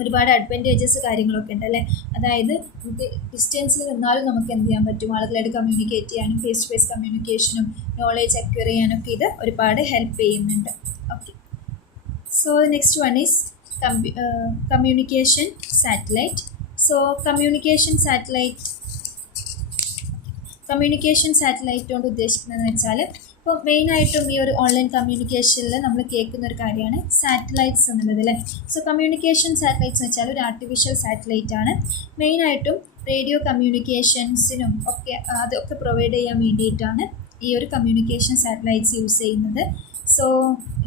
ഒരുപാട് അഡ്വാൻറ്റേജസ് കാര്യങ്ങളൊക്കെ ഉണ്ട് അല്ലേ. അതായത് നമുക്ക് ഡിസ്റ്റൻസിൽ നിന്നാലും നമുക്ക് എന്ത് ചെയ്യാൻ പറ്റും, ആളുകളായിട്ട് കമ്മ്യൂണിക്കേറ്റ് ചെയ്യാനും ഫേസ് ടു ഫേസ് കമ്മ്യൂണിക്കേഷനും നോളേജ് അക്വയർ ചെയ്യാനൊക്കെ ഇത് ഒരുപാട് ഹെൽപ്പ് ചെയ്യുന്നുണ്ട്. Okay, so next one is communication satellite. So communication satellite കൊണ്ട് ഉദ്ദേശിക്കുന്നതെന്ന് വെച്ചാൽ അപ്പോൾ മെയിനായിട്ടും ഈ ഒരു ഓൺലൈൻ കമ്മ്യൂണിക്കേഷനിൽ നമ്മൾ കേൾക്കുന്ന ഒരു കാര്യമാണ് സാറ്റലൈറ്റ്സ് എന്നുള്ളത് അല്ലേ. സോ കമ്മ്യൂണിക്കേഷൻ സാറ്റലൈറ്റ്സ് എന്ന് വെച്ചാൽ ഒരു ആർട്ടിഫിഷ്യൽ സാറ്റലൈറ്റ് ആണ്. മെയിനായിട്ടും റേഡിയോ കമ്മ്യൂണിക്കേഷൻസിനും ഒക്കെ അതൊക്കെ പ്രൊവൈഡ് ചെയ്യാൻ വേണ്ടിയിട്ടാണ് ഈ ഒരു കമ്മ്യൂണിക്കേഷൻ സാറ്റലൈറ്റ്സ് യൂസ് ചെയ്യുന്നത്. സോ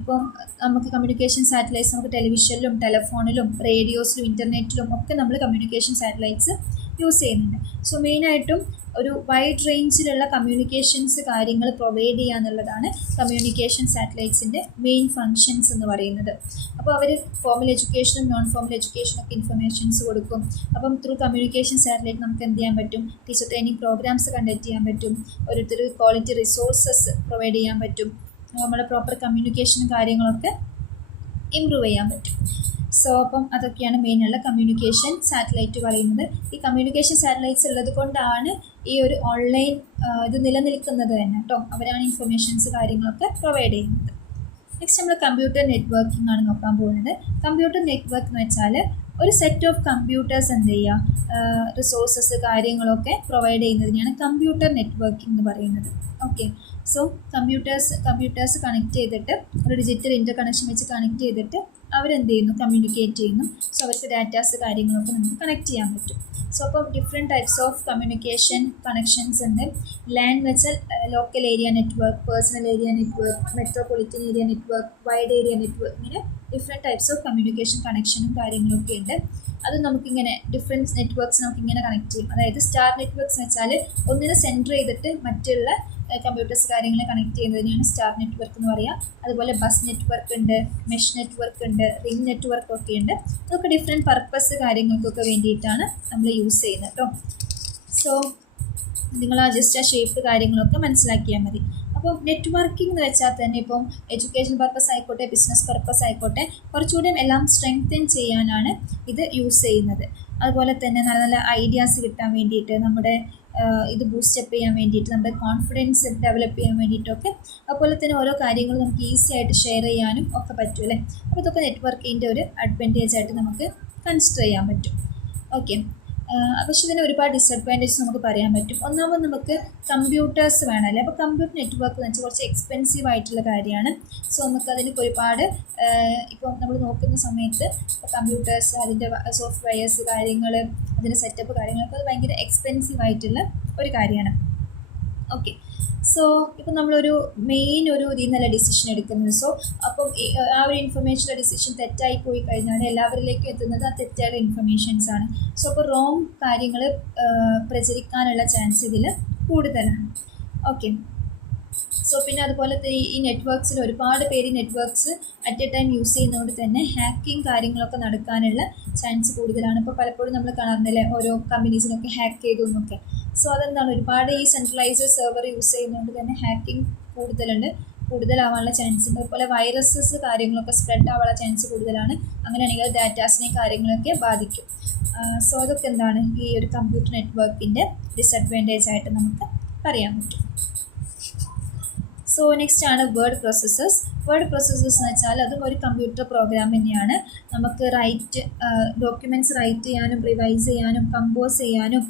ഇപ്പം നമുക്ക് കമ്മ്യൂണിക്കേഷൻ സാറ്റലൈറ്റ്സ് നമുക്ക് ടെലിവിഷനിലും ടെലഫോണിലും റേഡിയോസിലും ഇൻ്റർനെറ്റിലും ഒക്കെ നമ്മൾ കമ്മ്യൂണിക്കേഷൻ സാറ്റലൈറ്റ്സ് യൂസ് ചെയ്യുന്നുണ്ട്. സോ മെയിനായിട്ടും ഒരു വൈഡ് റേഞ്ചിലുള്ള കമ്മ്യൂണിക്കേഷൻസ് കാര്യങ്ങൾ പ്രൊവൈഡ് ചെയ്യുക എന്നുള്ളതാണ് കമ്മ്യൂണിക്കേഷൻ സാറ്റലൈറ്റ്സിൻ്റെ മെയിൻ ഫങ്ഷൻസ് എന്ന് പറയുന്നത്. അപ്പോൾ അവർ ഫോമൽ എഡ്യൂക്കേഷനും നോൺ ഫോമൽ എഡ്യൂക്കേഷനും ഒക്കെ ഇൻഫർമേഷൻസ് കൊടുക്കും. അപ്പം ത്രൂ കമ്മ്യൂണിക്കേഷൻ സാറ്റലൈറ്റ് നമുക്ക് എന്ത് ചെയ്യാൻ പറ്റും, ടീച്ചർ ട്രെയിനിങ് പ്രോഗ്രാംസ് കണ്ടക്ട് ചെയ്യാൻ പറ്റും, ഓരോരുത്തർ ക്വാളിറ്റി റിസോഴ്സസ് പ്രൊവൈഡ് ചെയ്യാൻ പറ്റും, നമ്മുടെ പ്രോപ്പർ കമ്മ്യൂണിക്കേഷനും കാര്യങ്ങളൊക്കെ ഇമ്പ്രൂവ് ചെയ്യാൻ പറ്റും. സോ അപ്പം അതൊക്കെയാണ് മെയിനുള്ള കമ്മ്യൂണിക്കേഷൻ സാറ്റലൈറ്റ് പറയുന്നത്. ഈ കമ്മ്യൂണിക്കേഷൻ സാറ്റലൈറ്റ്സ് ഉള്ളത് കൊണ്ടാണ് ഈ ഒരു ഓൺലൈൻ ഇത് നിലനിൽക്കുന്നത് തന്നെ കേട്ടോ. അവരാണ് ഇൻഫർമേഷൻസ് കാര്യങ്ങളൊക്കെ പ്രൊവൈഡ് ചെയ്യുന്നത്. നെക്സ്റ്റ് നമ്മൾ കമ്പ്യൂട്ടർ നെറ്റ്വർക്കിംഗ് ആണ് നോക്കാൻ പോകുന്നത്. കമ്പ്യൂട്ടർ നെറ്റ്വർക്ക് എന്ന് വെച്ചാൽ ഒരു സെറ്റ് ഓഫ് കമ്പ്യൂട്ടേഴ്സ് എന്ത് ചെയ്യുക, റിസോഴ്സസ് കാര്യങ്ങളൊക്കെ പ്രൊവൈഡ് ചെയ്യുന്നതിനെയാണ് കമ്പ്യൂട്ടർ നെറ്റ്വർക്കിംഗ് എന്ന് പറയുന്നത്. ഓക്കെ, സോ കമ്പ്യൂട്ടേഴ്സ് കണക്ട് ചെയ്തിട്ട് ഒരു ഡിജിറ്റൽ ഇൻ്റർ കണക്ഷൻ വെച്ച് കണക്ട് ചെയ്തിട്ട് അവരെന്ത് ചെയ്യുന്നു, കമ്മ്യൂണിക്കേറ്റ് ചെയ്യുന്നു. സോ അവർക്ക് ഡാറ്റാസ് കാര്യങ്ങളൊക്കെ നമുക്ക് കണക്ട് ചെയ്യാൻ പറ്റും. സോ അപ്പം different types of communication connections ഉണ്ട്. ലാൻ എന്ന് വെച്ചാൽ local area network, personal area network, metropolitan area network, wide area network, ഇങ്ങനെ ഡിഫറെൻറ്റ് ടൈപ്സ് ഓഫ് കമ്മ്യൂണിക്കേഷൻ കണക്ഷനും കാര്യങ്ങളൊക്കെ ഉണ്ട്. അത് നമുക്കിങ്ങനെ ഡിഫറെൻറ്റ് നെറ്റ്വർക്ക്സ് നമുക്കിങ്ങനെ കണക്ട് ചെയ്യും. അതായത് സ്റ്റാർ നെറ്റ്വർക്ക്സ് എന്ന് വെച്ചാൽ ഒന്നിനെ സെൻറ്റർ ചെയ്തിട്ട് മറ്റുള്ള കമ്പ്യൂട്ടേഴ്സ് കാര്യങ്ങളെ കണക്ട് ചെയ്യുന്നതിനാണ് സ്റ്റാർ നെറ്റ്വർക്ക് എന്ന് പറയുക. അതുപോലെ ബസ് നെറ്റ്വർക്ക് ഉണ്ട്, മെഷ് നെറ്റ്വർക്ക് ഉണ്ട്, റിംഗ് നെറ്റ്വർക്ക് ഒക്കെ ഉണ്ട്. അതൊക്കെ ഡിഫറെൻറ്റ് പർപ്പസ് കാര്യങ്ങൾക്കൊക്കെ വേണ്ടിയിട്ടാണ് നമ്മൾ യൂസ് ചെയ്യുന്നത് കേട്ടോ. സോ നിങ്ങൾ ജസ്റ്റ് ആ ഷേപ്പ് കാര്യങ്ങളൊക്കെ മനസ്സിലാക്കിയാൽ മതി. അപ്പോൾ നെറ്റ്വർക്കിംഗ് എന്ന് വെച്ചാൽ തന്നെ ഇപ്പം എഡ്യൂക്കേഷൻ പർപ്പസ് ആയിക്കോട്ടെ, ബിസിനസ് പർപ്പസ് ആയിക്കോട്ടെ, കുറച്ചുകൂടിയും എല്ലാം സ്ട്രെങ്തൻ ചെയ്യാനാണ് ഇത് യൂസ് ചെയ്യുന്നത്. അതുപോലെ തന്നെ നല്ല നല്ല ഐഡിയാസ് കിട്ടാൻ വേണ്ടിയിട്ട്, നമ്മുടെ ഇത് ബൂസ്റ്റപ്പ് ചെയ്യാൻ വേണ്ടിയിട്ട്, നമ്മുടെ കോൺഫിഡൻസ് ഡെവലപ്പ് ചെയ്യാൻ വേണ്ടിയിട്ടൊക്കെ, അതുപോലെ തന്നെ ഓരോ കാര്യങ്ങളും നമുക്ക് ഈസി ആയിട്ട് ഷെയർ ചെയ്യാനും ഒക്കെ പറ്റും അല്ലേ. അപ്പോൾ ഇതൊക്കെ നെറ്റ്വർക്കിൻ്റെ ഒരു അഡ്വാൻറ്റേജ് ആയിട്ട് നമുക്ക് കൺസിഡർ ചെയ്യാൻ പറ്റും. ഓക്കെ, പക്ഷേ ഇതിന് ഒരുപാട് ഡിസഡ്വാൻറ്റേജസ് നമുക്ക് പറയാൻ പറ്റും. ഒന്നാമത് നമുക്ക് കമ്പ്യൂട്ടേഴ്സ് വേണമല്ലേ. അപ്പോൾ കമ്പ്യൂട്ടർ നെറ്റ്വർക്ക് എന്ന് വെച്ചാൽ കുറച്ച് എക്സ്പെൻസീവ് ആയിട്ടുള്ള കാര്യമാണ്. സോ നമുക്കതിന് ഒരുപാട് ഇപ്പം നമ്മൾ നോക്കുന്ന സമയത്ത് കമ്പ്യൂട്ടേഴ്സ്, അതിൻ്റെ സോഫ്റ്റ്വെയർസ് കാര്യങ്ങൾ, അതിൻ്റെ സെറ്റപ്പ് കാര്യങ്ങളൊക്കെ അത് ഭയങ്കര എക്സ്പെൻസീവ് ആയിട്ടുള്ള ഒരു കാര്യമാണ്. ഓക്കെ, സോ ഇപ്പം നമ്മളൊരു മെയിൻ ഒരു ഇതിൽ നിന്നല്ല ഡിസിഷൻ എടുക്കുന്നത്. സോ അപ്പം ആ ഒരു ഇൻഫർമേഷൻ്റെ ഡിസിഷൻ തെറ്റായി പോയി കഴിഞ്ഞാൽ എല്ലാവരിലേക്കും എത്തുന്നത് ആ തെറ്റായ ഇൻഫർമേഷൻസ് ആണ്. സോ അപ്പോൾ റോങ് കാര്യങ്ങൾ പ്രചരിക്കാനുള്ള ചാൻസ് ഇതിൽ കൂടുതലാണ്. ഓക്കെ, സോ പിന്നെ അതുപോലെ ഈ നെറ്റ്വർക്ക്സിൽ ഒരുപാട് പേര് networks at a time use ചെയ്യുന്നതുകൊണ്ട് തന്നെ ഹാക്കിങ് കാര്യങ്ങളൊക്കെ നടക്കാനുള്ള ചാൻസ് കൂടുതലാണ്. ഇപ്പോൾ പലപ്പോഴും നമ്മൾ കാണുന്നില്ലേ ഓരോ കമ്പനീസിനൊക്കെ ഹാക്ക് ചെയ്തു എന്നൊക്കെ. സോ അതെന്താണ്, ഒരുപാട് ഈ സെൻട്രലൈസ്ഡ് സെർവർ യൂസ് ചെയ്യുന്നതുകൊണ്ട് തന്നെ ഹാക്കിംഗ് കൂടുതലാവാനുള്ള ചാൻസ് ഉണ്ട്. അതുപോലെ വൈറസസ് കാര്യങ്ങളൊക്കെ സ്പ്രെഡ് ആവാനുള്ള ചാൻസ് കൂടുതലാണ്. അങ്ങനെയാണെങ്കിൽ ഡാറ്റാസിനെയും കാര്യങ്ങളൊക്കെ ബാധിക്കും. സോ അതൊക്കെ എന്താണ് ഈ ഒരു കമ്പ്യൂട്ടർ നെറ്റ്വർക്കിൻ്റെ ഡിസഡ്വാൻറ്റേജ് ആയിട്ട് നമുക്ക് പറയാൻ പറ്റും. സോ നെക്സ്റ്റ് ആണ് വേർഡ് പ്രോസസ്സേഴ്സ്. വേർഡ് പ്രോസസ്സേഴ്സ് എന്ന് വെച്ചാൽ അതും ഒരു കമ്പ്യൂട്ടർ പ്രോഗ്രാം തന്നെയാണ്. നമുക്ക് ഡോക്യുമെൻറ്റ്സ് റൈറ്റ് ചെയ്യാനും റിവൈസ് ചെയ്യാനും കമ്പോസ് ചെയ്യാനും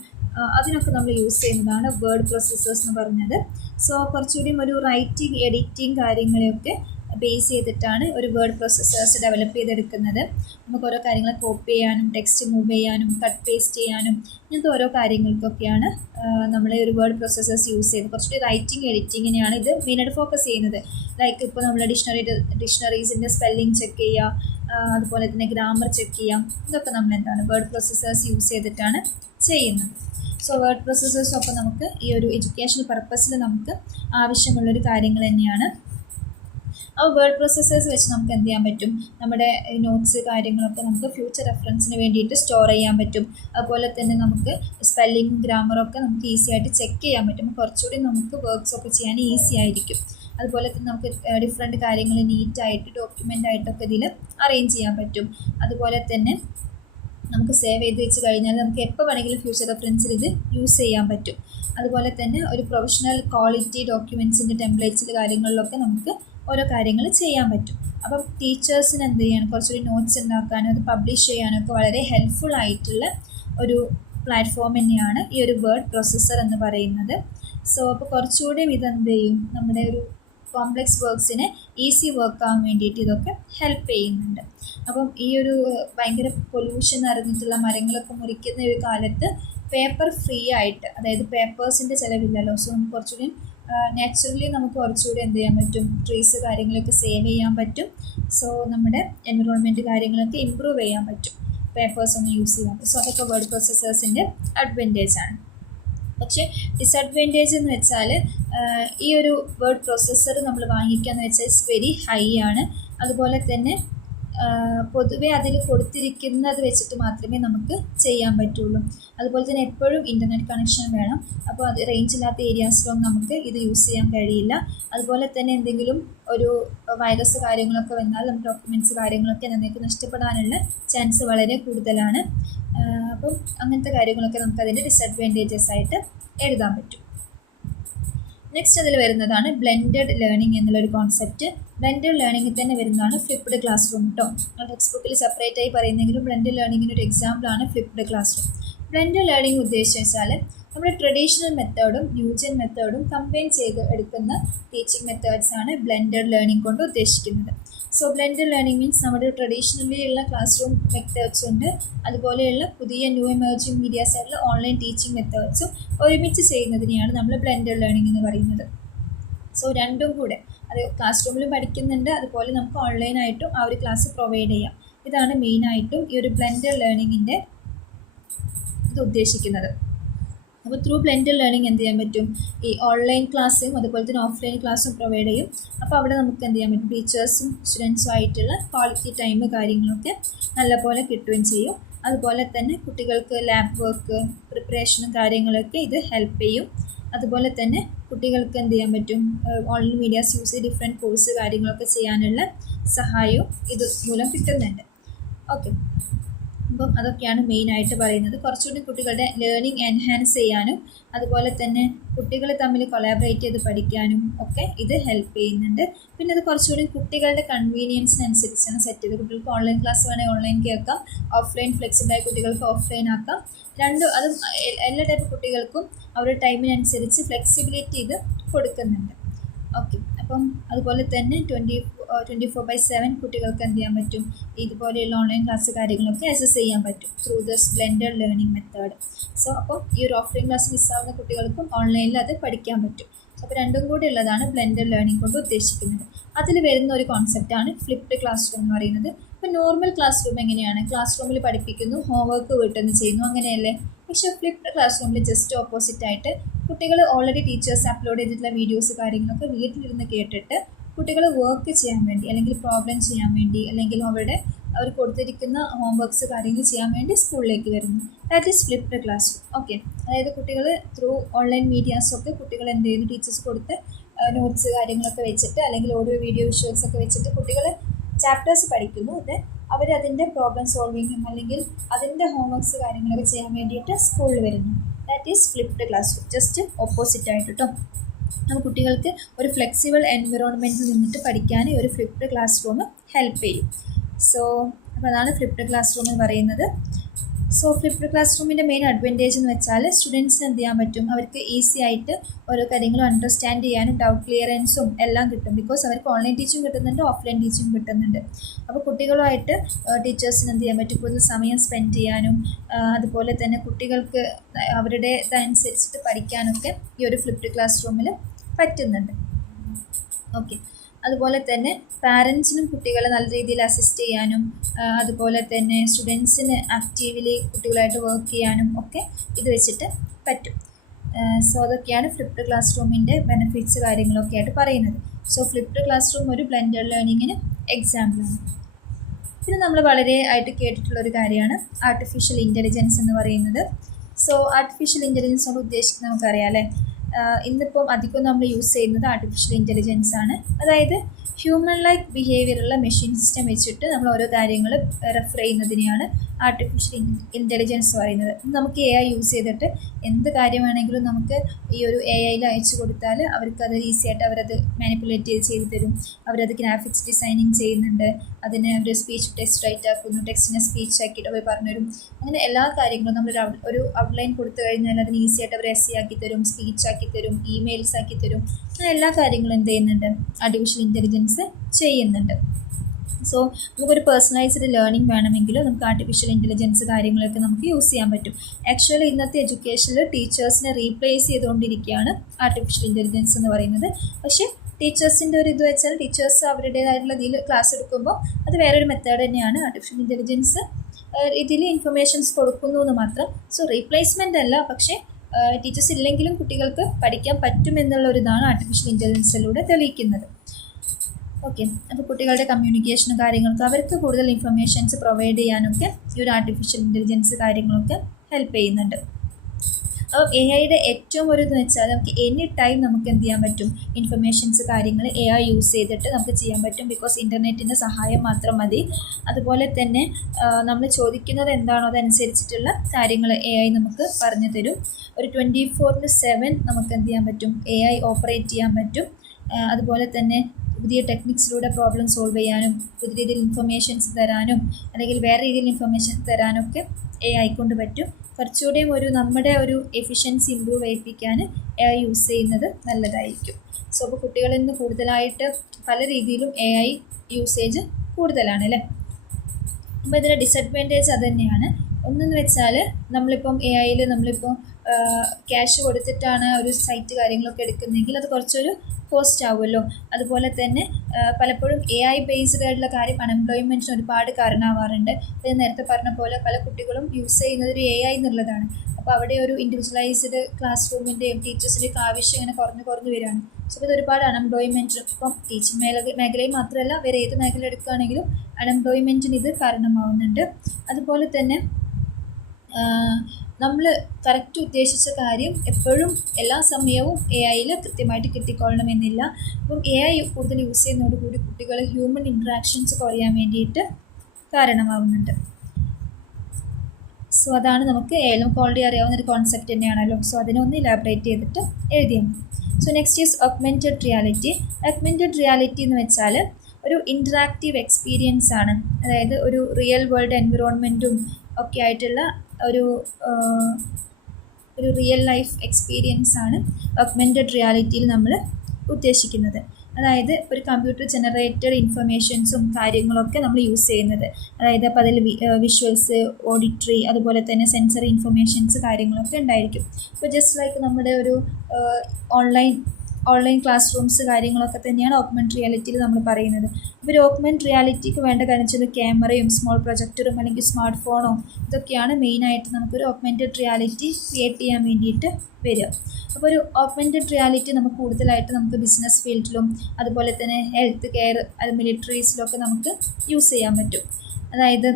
അതിനൊക്കെ നമ്മൾ യൂസ് ചെയ്യുന്നതാണ് വേർഡ് പ്രോസസ്സേഴ്സ് എന്ന് പറഞ്ഞത്. സോ കുറച്ചുകൂടി ഒരു റൈറ്റിംഗ്, എഡിറ്റിംഗ് കാര്യങ്ങളെയൊക്കെ ബേസ് ചെയ്തിട്ടാണ് ഒരു വേർഡ് പ്രോസസ്സേഴ്സ് ഡെവലപ്പ് ചെയ്തെടുക്കുന്നത്. നമുക്ക് ഓരോ കാര്യങ്ങൾ കോപ്പി ചെയ്യാനും ടെക്സ്റ്റ് മൂവ് ചെയ്യാനും കട്ട് പേസ്റ്റ് ചെയ്യാനും ഇങ്ങനത്തെ ഓരോ കാര്യങ്ങൾക്കൊക്കെയാണ് നമ്മൾ ഒരു വേർഡ് പ്രോസസ്സേഴ്സ് യൂസ് ചെയ്യുന്നത്. കുറച്ചുകൂടി റൈറ്റിംഗ്, എഡിറ്റിങ്ങിനെയാണ് ഇത് മെയിനായിട്ട് ഫോക്കസ് ചെയ്യുന്നത്. ലൈക്ക് ഇപ്പോൾ നമ്മൾ ഡിക്ഷണറീസിൻ്റെ സ്പെല്ലിംഗ് ചെക്ക് ചെയ്യുക, അതുപോലെ തന്നെ ഗ്രാമർ ചെക്ക് ചെയ്യാം. ഇതൊക്കെ നമ്മൾ എന്താണ് വേർഡ് പ്രോസസ്സേഴ്സ് യൂസ് ചെയ്തിട്ടാണ് ചെയ്യുന്നത്. സോ വേർഡ് പ്രോസസ്സേഴ്സും അപ്പോൾ നമുക്ക് ഈ ഒരു എഡ്യൂക്കേഷണൽ പർപ്പസിൽ നമുക്ക് ആവശ്യമുള്ളൊരു കാര്യങ്ങൾ തന്നെയാണ്. അപ്പോൾ വേർഡ് പ്രോസസ്സേഴ്സ് വെച്ച് നമുക്ക് എന്ത് ചെയ്യാൻ പറ്റും, നമ്മുടെ നോട്ട്സ് കാര്യങ്ങളൊക്കെ നമുക്ക് ഫ്യൂച്ചർ റെഫറൻസിന് വേണ്ടിയിട്ട് സ്റ്റോർ ചെയ്യാൻ പറ്റും. അതുപോലെ തന്നെ നമുക്ക് സ്പെല്ലിങ്ങും ഗ്രാമറൊക്കെ നമുക്ക് ഈസി ആയിട്ട് ചെക്ക് ചെയ്യാൻ പറ്റും. കുറച്ചുകൂടി നമുക്ക് വർക്ക്സ് ഒക്കെ ചെയ്യാൻ ഈസി ആയിരിക്കും. അതുപോലെ തന്നെ നമുക്ക് ഡിഫറെൻറ്റ് കാര്യങ്ങൾ നീറ്റായിട്ട് ഡോക്യുമെൻ്റ് ആയിട്ടൊക്കെ ഇതിൽ അറേഞ്ച് ചെയ്യാൻ പറ്റും. അതുപോലെ തന്നെ നമുക്ക് സേവ് ചെയ്ത് വെച്ച് കഴിഞ്ഞാൽ നമുക്ക് എപ്പോൾ വേണമെങ്കിലും ഫ്യൂച്ചർ റെഫറൻസിൽ ഇത് യൂസ് ചെയ്യാൻ പറ്റും. അതുപോലെ തന്നെ ഒരു പ്രൊഫഷണൽ ക്വാളിറ്റി ഡോക്യുമെൻറ്റ്സിൻ്റെ ടെംപ്ലേറ്റ്സിൽ കാര്യങ്ങളിലൊക്കെ നമുക്ക് ഓരോ കാര്യങ്ങൾ ചെയ്യാൻ പറ്റും. അപ്പം ടീച്ചേഴ്സിന് എന്ത് ചെയ്യണം, കുറച്ചുകൂടി നോട്ട്സ് ഉണ്ടാക്കാനും അത് പബ്ലിഷ് ചെയ്യാനൊക്കെ വളരെ ഹെൽപ്ഫുൾ ആയിട്ടുള്ള ഒരു പ്ലാറ്റ്ഫോം തന്നെയാണ് ഈ ഒരു വേർഡ് പ്രോസസ്സർ എന്ന് പറയുന്നത്. സോ അപ്പോൾ കുറച്ചുകൂടി ഇതെന്ത് ചെയ്യും, നമ്മുടെ ഒരു കോംപ്ലക്സ് വർക്ക്സിനെ ഈസി വർക്ക് ആവാൻ വേണ്ടിയിട്ട് ഇതൊക്കെ ഹെൽപ്പ് ചെയ്യുന്നുണ്ട്. അപ്പം ഈ ഒരു ഭയങ്കര പൊല്യൂഷൻ നിറഞ്ഞിട്ടുള്ള മരങ്ങളൊക്കെ മുറിക്കുന്ന ഒരു കാലത്ത് പേപ്പർ ഫ്രീ ആയിട്ട്, അതായത് പേപ്പേഴ്സിൻ്റെ ചിലവില്ലല്ലോ, സോ നമുക്ക് കുറച്ചുകൂടി നാച്ചുറലി നമുക്ക് കുറച്ചുകൂടി എന്ത് ചെയ്യാൻ പറ്റും, ട്രീസ് കാര്യങ്ങളൊക്കെ സേവ് ചെയ്യാൻ പറ്റും. സോ നമ്മുടെ എൻവിറോൺമെൻറ്റ് കാര്യങ്ങളൊക്കെ ഇമ്പ്രൂവ് ചെയ്യാൻ പറ്റും, പേപ്പേഴ്സ് ഒന്നും യൂസ് ചെയ്യാൻ പറ്റും. സോ അതൊക്കെ വേർഡ് പ്രോസസ്സേഴ്സിൻ്റെ അഡ്വാൻറ്റേജ് ആണ്. പക്ഷേ ഡിസഡ്വാൻറ്റേജ് എന്ന് വെച്ചാൽ ഈ ഒരു വേർഡ് പ്രോസസ്സർ നമ്മൾ വാങ്ങിക്കുകയെന്ന് വെച്ചാൽ ഇറ്റ്സ് വെരി ഹൈ ആണ്. അതുപോലെ തന്നെ പൊതുവെ അതിൽ കൊടുത്തിരിക്കുന്നത് വെച്ചിട്ട് മാത്രമേ നമുക്ക് ചെയ്യാൻ പറ്റുള്ളൂ. അതുപോലെ തന്നെ എപ്പോഴും ഇൻ്റർനെറ്റ് കണക്ഷൻ വേണം. അപ്പോൾ അത് റേഞ്ച് ഇല്ലാത്ത ഏരിയാസിലൊന്നും നമുക്ക് ഇത് യൂസ് ചെയ്യാൻ കഴിയില്ല. അതുപോലെ തന്നെ എന്തെങ്കിലും ഒരു വൈറസ് കാര്യങ്ങളൊക്കെ വന്നാൽ നമ്മുടെ ഡോക്യുമെൻറ്റ്സ് കാര്യങ്ങളൊക്കെ നമുക്ക് നഷ്ടപ്പെടാനുള്ള ചാൻസ് വളരെ കൂടുതലാണ്. അപ്പം അങ്ങനത്തെ കാര്യങ്ങളൊക്കെ നമുക്ക് അതിൻ്റെ ഡിസഡ്വാൻറ്റേജസ് ആയിട്ട് എഴുതാൻ പറ്റും. നെക്സ്റ്റ് അതിൽ വരുന്നതാണ് ബ്ലെൻഡഡ് ലേണിംഗ് എന്നുള്ളൊരു കോൺസെപ്റ്റ്. ബ്ലെൻഡഡ് ലേണിംഗിൽ തന്നെ വരുന്നതാണ് ഫ്ലിപ്ഡ് ക്ലാസ് റൂം കേട്ടോ. ടെക്സ്റ്റ് ബുക്കിൽ സെപ്പറേറ്റ് ആയി പറയുന്നെങ്കിലും ബ്ലെൻഡഡ് ലേണിങ്ങിൻ്റെ ഒരു എക്സാമ്പിളാണ് flipped class room. Blended learning ഉദ്ദേശിച്ച് വെച്ചാൽ നമ്മുടെ ട്രഡീഷണൽ മെത്തേഡും ന്യൂജൻ മെത്തേഡും കമ്പൈൻ ചെയ്ത് എടുക്കുന്ന ടീച്ചിങ് മെത്തേഡ്സ് ആണ് ബ്ലെൻഡഡ് ലേണിംഗ് കൊണ്ട് ഉദ്ദേശിക്കുന്നത്. സോ ബ്ലെൻഡഡ് ലേണിംഗ് മീൻസ് നമ്മുടെ ട്രഡീഷണലി ഉള്ള ക്ലാസ് റൂം മെത്തേഡ്സ് ഉണ്ട്, അതുപോലെയുള്ള പുതിയ ന്യൂ എമേർജിങ് മീഡിയാസ് ആയിട്ടുള്ള ഓൺലൈൻ ടീച്ചിങ് മെത്തേഡ്സും ഒരുമിച്ച് ചെയ്യുന്നതിനെയാണ് നമ്മൾ ബ്ലെൻഡഡ് ലേണിംഗ് എന്ന് പറയുന്നത്. സോ രണ്ടും കൂടെ, അത് ക്ലാസ് റൂമിലും പഠിക്കുന്നുണ്ട്, അതുപോലെ നമുക്ക് ഓൺലൈനായിട്ടും ആ ഒരു ക്ലാസ് പ്രൊവൈഡ് ചെയ്യാം. ഇതാണ് മെയിനായിട്ടും ഈ ഒരു ബ്ലെൻഡഡ് ലേണിങ്ങിൻ്റെ ഇത് ഉദ്ദേശിക്കുന്നത്. അപ്പോൾ ത്രൂ ബ്ലെൻഡഡ് ലേണിംഗ് എന്ത് ചെയ്യാൻ പറ്റും, ഈ ഓൺലൈൻ ക്ലാസ്സും അതുപോലെ തന്നെ ഓഫ്ലൈൻ ക്ലാസ്സും പ്രൊവൈഡ് ചെയ്യും. അപ്പോൾ അവിടെ നമുക്ക് എന്ത് ചെയ്യാൻ പറ്റും, ടീച്ചേഴ്സും സ്റ്റുഡൻസും ആയിട്ടുള്ള ക്വാളിറ്റി ടൈം കാര്യങ്ങളൊക്കെ നല്ലപോലെ കിട്ടുകയും ചെയ്യും. അതുപോലെ തന്നെ കുട്ടികൾക്ക് ലാബ് വർക്ക് പ്രിപ്പറേഷനും കാര്യങ്ങളൊക്കെ ഇത് ഹെൽപ്പ് ചെയ്യും. അതുപോലെ തന്നെ കുട്ടികൾക്ക് എന്ത് ചെയ്യാൻ പറ്റും, ഓൺലൈൻ മീഡിയാസ് യൂസ് ചെയ്ത് ഡിഫറെൻറ്റ് കോഴ്സ് കാര്യങ്ങളൊക്കെ ചെയ്യാനുള്ള സഹായവും ഇത് മൂലം കിട്ടുന്നുണ്ട്. ഓക്കെ, അപ്പം അതൊക്കെയാണ് മെയിനായിട്ട് പറയുന്നത്. കുറച്ചുകൂടി കുട്ടികളുടെ ലേണിംഗ് എൻഹാൻസ് ചെയ്യാനും അതുപോലെ തന്നെ കുട്ടികൾ തമ്മിൽ കൊളാബറേറ്റ് ചെയ്ത് പഠിക്കാനും ഒക്കെ ഇത് ഹെൽപ്പ് ചെയ്യുന്നുണ്ട്. പിന്നെ അത് കുറച്ചുകൂടി കുട്ടികളുടെ കൺവീനിയൻസിനനുസരിച്ചാണ് സെറ്റ് ചെയ്ത്. കുട്ടികൾക്ക് ഓൺലൈൻ ക്ലാസ് വേണമെങ്കിൽ ഓൺലൈൻ കേൾക്കാം, ഓഫ്ലൈൻ ഫ്ലെക്സിബിളായി കുട്ടികൾക്ക് ഓഫ്ലൈൻ ആക്കാം. അതും എല്ലാ ടൈപ്പ് കുട്ടികൾക്കും അവരുടെ ടൈമിനനുസരിച്ച് ഫ്ലെക്സിബിലിറ്റി ഇത് കൊടുക്കുന്നുണ്ട്. ഓക്കെ, അപ്പം അതുപോലെ തന്നെ 24/7 കുട്ടികൾക്ക് എന്ത് ചെയ്യാൻ പറ്റും, ഇതുപോലെയുള്ള ഓൺലൈൻ ക്ലാസ് കാര്യങ്ങളൊക്കെ അക്സസ് ചെയ്യാൻ പറ്റും through this blended learning method. So അപ്പോൾ ഈ ഒരു ഓഫ്ലൈൻ ക്ലാസ് മിസ്സാവുന്ന കുട്ടികൾക്കും ഓൺലൈനിൽ അത് പഠിക്കാൻ പറ്റും. അപ്പോൾ രണ്ടും കൂടി ഉള്ളതാണ് ബ്ലെൻഡഡ് ലേണിംഗ് കൊണ്ട് ഉദ്ദേശിക്കുന്നത്. അതിൽ വരുന്ന ഒരു കോൺസെപ്റ്റാണ് ഫ്ലിപ്ഡ് ക്ലാസ് റൂം എന്ന് പറയുന്നത്. ഇപ്പോൾ നോർമൽ ക്ലാസ് റൂം എങ്ങനെയാണ്, ക്ലാസ് റൂമിൽ പഠിപ്പിക്കുന്നു, ഹോംവർക്ക് വീട്ടിൽ നിന്ന് ചെയ്യുന്നു, അങ്ങനെയല്ലേ. പക്ഷേ ഫ്ലിപ്ഡ് ക്ലാസ് റൂമിൽ ജസ്റ്റ് ഓപ്പോസിറ്റ് ആയിട്ട് കുട്ടികൾ ഓൾറെഡി ടീച്ചേഴ്സ് അപ്ലോഡ് ചെയ്തിട്ടുള്ള വീഡിയോസ് കാര്യങ്ങളൊക്കെ വീട്ടിലിരുന്ന് കേട്ടിട്ട് കുട്ടികൾ വർക്ക് ചെയ്യാൻ വേണ്ടി അല്ലെങ്കിൽ പ്രോബ്ലം ചെയ്യാൻ വേണ്ടി അല്ലെങ്കിൽ അവർ കൊടുത്തിരിക്കുന്ന ഹോംവർക്ക്സ് കാര്യങ്ങൾ ചെയ്യാൻ വേണ്ടി സ്കൂളിലേക്ക് വരുന്നു. That is flipped class room. Okay, അതായത് കുട്ടികൾ ത്രൂ ഓൺലൈൻ മീഡിയാസൊക്കെ കുട്ടികൾ എന്ത് ചെയ്യുന്നു, ടീച്ചേഴ്സ് കൊടുത്ത് നോട്ട്സ് കാര്യങ്ങളൊക്കെ വെച്ചിട്ട് അല്ലെങ്കിൽ ഓഡിയോ വീഡിയോ വിഷ്വൽസ് ഒക്കെ വെച്ചിട്ട് കുട്ടികൾ ചാപ്റ്റേഴ്സ് പഠിക്കുന്നു. അവരതിൻ്റെ പ്രോബ്ലം സോൾവിങ്ങും അല്ലെങ്കിൽ അതിൻ്റെ ഹോംവർക്ക്സ് കാര്യങ്ങളൊക്കെ ചെയ്യാൻ വേണ്ടിയിട്ട് സ്കൂളിൽ വരുന്നു. That is flipped class room. Just opposite ആയിട്ട് കേട്ടോ. അപ്പോൾ കുട്ടികൾക്ക് ഒരു ഫ്ലെക്സിബിൾ എൻവിറോൺമെൻറ്റിൽ നിന്നിട്ട് പഠിക്കാൻ ഒരു ഫ്ലിപ്ഡ് ക്ലാസ് റൂം ഹെൽപ്പ് ചെയ്യും. സോ അപ്പോൾ അതാണ് ഫ്ലിപ്ഡ് ക്ലാസ് റൂം എന്ന് പറയുന്നത്. സോ ഫ്ലിപ്ഡ് ക്ലാസ് റൂമിൻ്റെ മെയിൻ അഡ്വാൻറ്റേജ് എന്ന് വെച്ചാൽ സ്റ്റുഡൻസിന് എന്ത് ചെയ്യാൻ പറ്റും, അവർക്ക് ഈസി ആയിട്ട് ഓരോ കാര്യങ്ങളും അണ്ടർസ്റ്റാൻഡ് ചെയ്യാനും ഡൗട്ട് ക്ലിയറൻസും എല്ലാം കിട്ടും. ബിക്കോസ് അവർക്ക് ഓൺലൈൻ ടീച്ചിങ് കിട്ടുന്നുണ്ട്, ഓഫ്ലൈൻ ടീച്ചിങ് കിട്ടുന്നുണ്ട്. അപ്പോൾ കുട്ടികളുമായിട്ട് ടീച്ചേഴ്സിന് എന്ത് ചെയ്യാൻ പറ്റും, കൂടുതൽ സമയം സ്പെൻഡ് ചെയ്യാനും അതുപോലെ തന്നെ കുട്ടികൾക്ക് അവരുടെ ഇതനുസരിച്ചിട്ട് പഠിക്കാനൊക്കെ ഈ ഒരു ഫ്ലിപ്ഡ് ക്ലാസ് റൂമിൽ പറ്റുന്നുണ്ട്. ഓക്കെ, അതുപോലെ തന്നെ പാരൻസിനും കുട്ടികളെ നല്ല രീതിയിൽ അസിസ്റ്റ് ചെയ്യാനും അതുപോലെ തന്നെ സ്റ്റുഡൻസിന് ആക്റ്റീവ്ലി കുട്ടികളായിട്ട് വർക്ക് ചെയ്യാനും ഒക്കെ ഇത് വെച്ചിട്ട് പറ്റും. സോ അതൊക്കെയാണ് ഫ്ലിപ്ഡ് ക്ലാസ് റൂമിൻ്റെ ബെനിഫിറ്റ്സ് കാര്യങ്ങളൊക്കെ ആയിട്ട് പറയുന്നത്. സോ ഫ്ലിപ്ഡ് ക്ലാസ് റൂം ഒരു ബ്ലെൻഡഡ് ലേണിങ്ങിന് എക്സാമ്പിളാണ്. പിന്നെ നമ്മൾ വളരെ ആയിട്ട് കേട്ടിട്ടുള്ളൊരു കാര്യമാണ് ആർട്ടിഫിഷ്യൽ ഇൻ്റലിജൻസ് എന്ന് പറയുന്നത്. സോ ആർട്ടിഫിഷ്യൽ ഇൻ്റലിജൻസ് കൊണ്ട് ഉദ്ദേശിക്കുന്നത് നമുക്കറിയാം അല്ലേ. ഇന്നിപ്പം അധികം നമ്മൾ യൂസ് ചെയ്യുന്നത് ആർട്ടിഫിഷ്യൽ ഇൻ്റലിജൻസ് ആണ്. അതായത് ഹ്യൂമൻ ലൈക്ക് ബിഹേവിയറുള്ള മെഷീൻ സിസ്റ്റം വെച്ചിട്ട് നമ്മൾ ഓരോ കാര്യങ്ങൾ റെഫർ ചെയ്യുന്നതിനെയാണ് ആർട്ടിഫിഷ്യൽ ഇൻ്റലിജൻസ് പറയുന്നത്. നമുക്ക് AI യൂസ് ചെയ്തിട്ട് എന്ത് കാര്യം വേണമെങ്കിലും നമുക്ക് ഈ ഒരു AIയിൽ അയച്ചു കൊടുത്താൽ അവർക്കത് ഈസി ആയിട്ട് അവരത് മാനിപ്പുലേറ്റ് ചെയ്ത് തരും. അവരത് ഗ്രാഫിക്സ് ഡിസൈനിങ് ചെയ്യുന്നുണ്ട്, അതിന് അവർ സ്പീച്ച് ടെക്സ്റ്റ് റൈറ്റ് ആക്കുന്നു, ടെക്സ്റ്റിനെ സ്പീച്ച് ആക്കിയിട്ട് അവർ പറഞ്ഞുതരും. അങ്ങനെ എല്ലാ കാര്യങ്ങളും നമ്മൾ ഒരു ഔട്ട്ലൈൻ കൊടുത്തു കഴിഞ്ഞാൽ അതിന് ഈസി ആയിട്ട് അവർ essay ആക്കി തരും, സ്പീച്ച് ആക്കി തരും, ഇമെയിൽസ് ആക്കി തരും. എല്ലാ കാര്യങ്ങളും എന്ത് ചെയ്യുന്നുണ്ട്, ആർട്ടിഫിഷ്യൽ ഇൻ്റലിജൻസ് ചെയ്യുന്നുണ്ട്. സോ നമുക്കൊരു പേഴ്സണലൈസ്ഡ് ലേണിംഗ് വേണമെങ്കിൽ നമുക്ക് ആർട്ടിഫിഷ്യൽ ഇൻ്റലിജൻസ് കാര്യങ്ങളൊക്കെ നമുക്ക് യൂസ് ചെയ്യാൻ പറ്റും. ആക്ച്വലി ഇന്നത്തെ എഡ്യൂക്കേഷനിൽ ടീച്ചേഴ്സിനെ റീപ്ലേസ് ചെയ്തുകൊണ്ടിരിക്കുകയാണ് ആർട്ടിഫിഷ്യൽ ഇൻ്റലിജൻസ് എന്ന് പറയുന്നത്. പക്ഷേ ടീച്ചേഴ്സിൻ്റെ ഒരു ഇത് വെച്ചാൽ ടീച്ചേഴ്സ് അവരുടേതായിട്ടുള്ള ഇതിൽ ക്ലാസ് എടുക്കുമ്പോൾ അത് വേറൊരു മെത്തേഡ് തന്നെയാണ്. ആർട്ടിഫിഷ്യൽ ഇൻ്റലിജൻസ് ഇതിൽ ഇൻഫർമേഷൻസ് കൊടുക്കുന്നു എന്ന് മാത്രം. സോ റീപ്ലേസ്മെൻ്റ് അല്ല, പക്ഷേ ടീച്ചേഴ്സ് ഇല്ലെങ്കിലും കുട്ടികൾക്ക് പഠിക്കാൻ പറ്റുമെന്നുള്ളൊരിതാണ് ആർട്ടിഫിഷ്യൽ ഇൻ്റലിജൻസിലൂടെ തെളിയിക്കുന്നത്. ഓക്കെ, അപ്പോൾ കുട്ടികളുടെ കമ്മ്യൂണിക്കേഷനും കാര്യങ്ങൾക്ക് അവർക്ക് കൂടുതൽ ഇൻഫർമേഷൻസ് പ്രൊവൈഡ് ചെയ്യാനൊക്കെ ഈ ഒരു ആർട്ടിഫിഷ്യൽ ഇൻ്റലിജൻസ് കാര്യങ്ങളൊക്കെ ഹെൽപ്പ് ചെയ്യുന്നുണ്ട്. അപ്പോൾ എ ഐയുടെ ഏറ്റവും ഒരു ഇതെന്ന് വെച്ചാൽ നമുക്ക് എനി ടൈം നമുക്ക് എന്ത് ചെയ്യാൻ പറ്റും, ഇൻഫർമേഷൻസ് കാര്യങ്ങൾ എ ഐ യൂസ് ചെയ്തിട്ട് നമുക്ക് ചെയ്യാൻ പറ്റും. ബിക്കോസ് ഇൻ്റർനെറ്റിൻ്റെ സഹായം മാത്രം മതി. അതുപോലെ തന്നെ നമ്മൾ ചോദിക്കുന്നത് എന്താണോ അതനുസരിച്ചിട്ടുള്ള കാര്യങ്ങൾ എ ഐ നമുക്ക് പറഞ്ഞു തരും. ഒരു 24/7 നമുക്ക് എന്ത് ചെയ്യാൻ പറ്റും, എ ഐ ഓപ്പറേറ്റ് ചെയ്യാൻ പറ്റും. അതുപോലെ തന്നെ പുതിയ ടെക്നിക്സിലൂടെ പ്രോബ്ലം സോൾവ് ചെയ്യാനും പുതിയ രീതിയിൽ ഇൻഫർമേഷൻസ് തരാനും അല്ലെങ്കിൽ വേറെ രീതിയിൽ ഇൻഫർമേഷൻ തരാനൊക്കെ എ ഐ കൊണ്ട് പറ്റും. കുറച്ചുകൂടെയും നമ്മുടെ ഒരു എഫിഷ്യൻസി ഇമ്പ്രൂവ് ചെയ്യിപ്പിക്കാൻ എ ഐ യൂസ് ചെയ്യുന്നത് നല്ലതായിരിക്കും. സോ അപ്പോൾ കുട്ടികളിൽ നിന്ന് കൂടുതലായിട്ട് പല രീതിയിലും എ ഐ യൂസേജ് കൂടുതലാണ് അല്ലേ. അപ്പോൾ ഇതിൻ്റെ ഡിസഡ്വാൻറ്റേജ് അത് തന്നെയാണ്. ഒന്നെന്ന് വെച്ചാൽ നമ്മളിപ്പം എ ഐയിൽ നമ്മളിപ്പോൾ ക്യാഷ് കൊടുത്തിട്ടാണ് ഒരു സൈറ്റ് കാര്യങ്ങളൊക്കെ എടുക്കുന്നതെങ്കിൽ അത് കുറച്ചൊരു കോസ്റ്റ് ആവുമല്ലോ. അതുപോലെ തന്നെ പലപ്പോഴും എ ഐ ബേസ്ഡ് ആയിട്ടുള്ള കാര്യം അൺഎംപ്ലോയ്മെൻറ്റിന് ഒരുപാട് കാരണമാവാറുണ്ട്. അപ്പോൾ നേരത്തെ പറഞ്ഞ പോലെ പല കുട്ടികളും യൂസ് ചെയ്യുന്നത് ഒരു എ ഐ എന്നുള്ളതാണ്. അപ്പോൾ അവിടെ ഒരു ഇൻഡിവിജ്വലൈസ്ഡ് ക്ലാസ് റൂമിൻ്റെയും ടീച്ചേഴ്സിൻ്റെയും ആവശ്യം ഇങ്ങനെ കുറഞ്ഞു വരികയാണ്. സോ ഇത് ഒരുപാട് അൺഎംപ്ലോയ്മെൻറ്റ് ഇപ്പം ടീച്ചിങ് മേഖലയിൽ മാത്രമല്ല വേറെ ഏത് മേഖല എടുക്കുകയാണെങ്കിലും അൺഎംപ്ലോയ്മെൻറ്റിന് ഇത് കാരണമാവുന്നുണ്ട്. അതുപോലെ തന്നെ നമ്മൾ കറക്റ്റ് ഉദ്ദേശിച്ച കാര്യം എപ്പോഴും എല്ലാ സമയവും എ ഐയിൽ കൃത്യമായിട്ട് കിട്ടിക്കൊള്ളണമെന്നില്ല. അപ്പം എ ഐ കൂടുതൽ യൂസ് ചെയ്യുന്നതോടുകൂടി കുട്ടികൾ ഹ്യൂമൻ ഇൻട്രാക്ഷൻസ് കുറയാൻ വേണ്ടിയിട്ട് കാരണമാവുന്നുണ്ട്. സോ അതാണ് നമുക്ക് ഓൾറെഡി അറിയാവുന്ന ഒരു കോൺസെപ്റ്റ് തന്നെയാണല്ലോ. സോ അതിനൊന്ന് ഇലാബറേറ്റ് ചെയ്തിട്ട് എഴുതിയാൽ മതി. So next is augmented reality. Augmented reality എന്ന് വെച്ചാൽ ഒരു ഇൻറ്ററാക്റ്റീവ് എക്സ്പീരിയൻസ് ആണ്. അതായത് ഒരു റിയൽ വേൾഡ് എൻവിറോൺമെൻറ്റും ഒക്കെ ആയിട്ടുള്ള ഒരു റിയൽ ലൈഫ് എക്സ്പീരിയൻസ് ആണ് ഓഗ്മെൻറ്റഡ് റിയാലിറ്റിയിൽ നമ്മൾ ഉദ്ദേശിക്കുന്നത്. അതായത് ഒരു കമ്പ്യൂട്ടർ ജനറേറ്റഡ് ഇൻഫർമേഷൻസും കാര്യങ്ങളൊക്കെ നമ്മൾ യൂസ് ചെയ്യുന്നത്. അതായത് അപ്പോൾ അതിൽ വിഷ്വൽസ്, ഓഡിറ്ററി, അതുപോലെ തന്നെ സെൻസറി ഇൻഫർമേഷൻസ് കാര്യങ്ങളൊക്കെ ഉണ്ടായിരിക്കും. ഇപ്പോൾ ജസ്റ്റ് ലൈക്ക് നമ്മുടെ ഒരു ഓൺലൈൻ ക്ലാസ് റൂംസ് കാര്യങ്ങളൊക്കെ തന്നെയാണ് ഓഗ്മെൻറ്റഡ് റിയാലിറ്റിയിൽ നമ്മൾ പറയുന്നത്. അപ്പോൾ ഒരു ഓഗ്മെൻറ്റഡ് റിയാലിറ്റിക്ക് വേണ്ട കാണിച്ചത് ക്യാമറയും സ്മോൾ പ്രൊജക്ടറും അല്ലെങ്കിൽ സ്മാർട്ട് ഫോണോ ഇതൊക്കെയാണ് മെയിനായിട്ട് നമുക്കൊരു ഓഗ്മെൻറ്റഡ് റിയാലിറ്റി ക്രിയേറ്റ് ചെയ്യാൻ വേണ്ടിയിട്ട് വരിക. അപ്പോൾ ഒരു ഓഗ്മെൻറ്റഡ് റിയാലിറ്റി നമുക്ക് കൂടുതലായിട്ട് നമുക്ക് ബിസിനസ് ഫീൽഡിലും അതുപോലെ തന്നെ ഹെൽത്ത് കെയർ, അത് മിലിറ്ററീസിലൊക്കെ നമുക്ക് യൂസ് ചെയ്യാൻ പറ്റും. അതായത്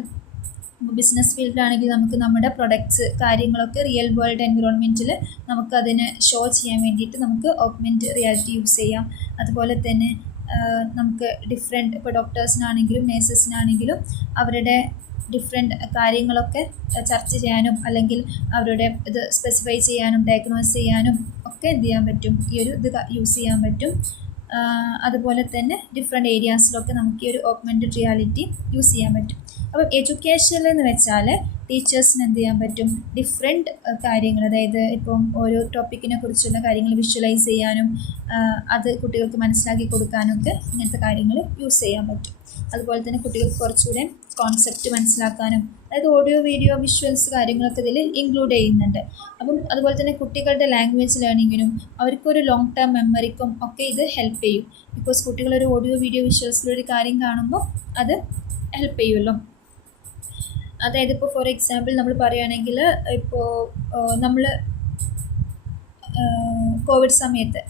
ബിസിനസ് ഫീൽഡിലാണെങ്കിൽ നമുക്ക് നമ്മുടെ പ്രൊഡക്ട്സ് കാര്യങ്ങളൊക്കെ റിയൽ വേൾഡ് എൻവിറോൺമെൻറ്റിൽ നമുക്കതിനെ ഷോ ചെയ്യാൻ വേണ്ടിയിട്ട് നമുക്ക് ഓഗ്മെൻറ്റഡ് റിയാലിറ്റി യൂസ് ചെയ്യാം. അതുപോലെ തന്നെ നമുക്ക് ഡിഫറെൻറ്റ് ഇപ്പോൾ ഡോക്ടേഴ്സിനാണെങ്കിലും നേഴ്സസിനാണെങ്കിലും അവരുടെ ഡിഫറെൻറ്റ് കാര്യങ്ങളൊക്കെ ചർച്ച ചെയ്യാനും അല്ലെങ്കിൽ അവരുടെ ഇത് സ്പെസിഫൈ ചെയ്യാനും ഡയഗ്നോസ് ചെയ്യാനും ഒക്കെ എന്ത് ചെയ്യാൻ പറ്റും, ഈ ഒരു ഇത് യൂസ് ചെയ്യാൻ പറ്റും. അതുപോലെ തന്നെ ഡിഫറെൻറ്റ് ഏരിയാസിലൊക്കെ നമുക്ക് ഈ ഒരു ഓഗ്മെൻറ്റഡ് റിയാലിറ്റി യൂസ് ചെയ്യാൻ പറ്റും. അപ്പം എഡ്യൂക്കേഷനിൽ എന്ന് വെച്ചാൽ ടീച്ചേഴ്സിന് എന്ത് ചെയ്യാൻ പറ്റും, ഡിഫറെൻറ്റ് കാര്യങ്ങൾ, അതായത് ഇപ്പം ഓരോ ടോപ്പിക്കിനെ കുറിച്ചുള്ള കാര്യങ്ങൾ വിഷ്വലൈസ് ചെയ്യാനും അത് കുട്ടികൾക്ക് മനസ്സിലാക്കി കൊടുക്കാനൊക്കെ ഇങ്ങനത്തെ കാര്യങ്ങൾ യൂസ് ചെയ്യാൻ പറ്റും. അതുപോലെ തന്നെ കുട്ടികൾക്ക് കുറച്ചുകൂടെ കോൺസെപ്റ്റ് മനസ്സിലാക്കാനും, അതായത് ഓഡിയോ, വീഡിയോ, വിഷ്വൽസ് കാര്യങ്ങളൊക്കെ ഇതിൽ ഇൻക്ലൂഡ് ചെയ്യുന്നുണ്ട്. അപ്പം അതുപോലെ തന്നെ കുട്ടികളുടെ ലാംഗ്വേജ് ലേണിങ്ങിനും അവർക്കൊരു ലോങ് ടേം മെമ്മറിക്കും ഒക്കെ ഇത് ഹെൽപ്പ് ചെയ്യും. ബിക്കോസ് കുട്ടികളൊരു ഓഡിയോ, വീഡിയോ, വിഷ്വൽസിലൊരു കാര്യം കാണുമ്പോൾ അത് ഹെൽപ്പ് ചെയ്യുമല്ലോ. അതായത് ഇപ്പോൾ ഫോർ എക്സാമ്പിൾ നമ്മൾ പറയുകയാണെങ്കിൽ ഇപ്പോൾ നമ്മൾ കോവിഡ് സമയത്ത്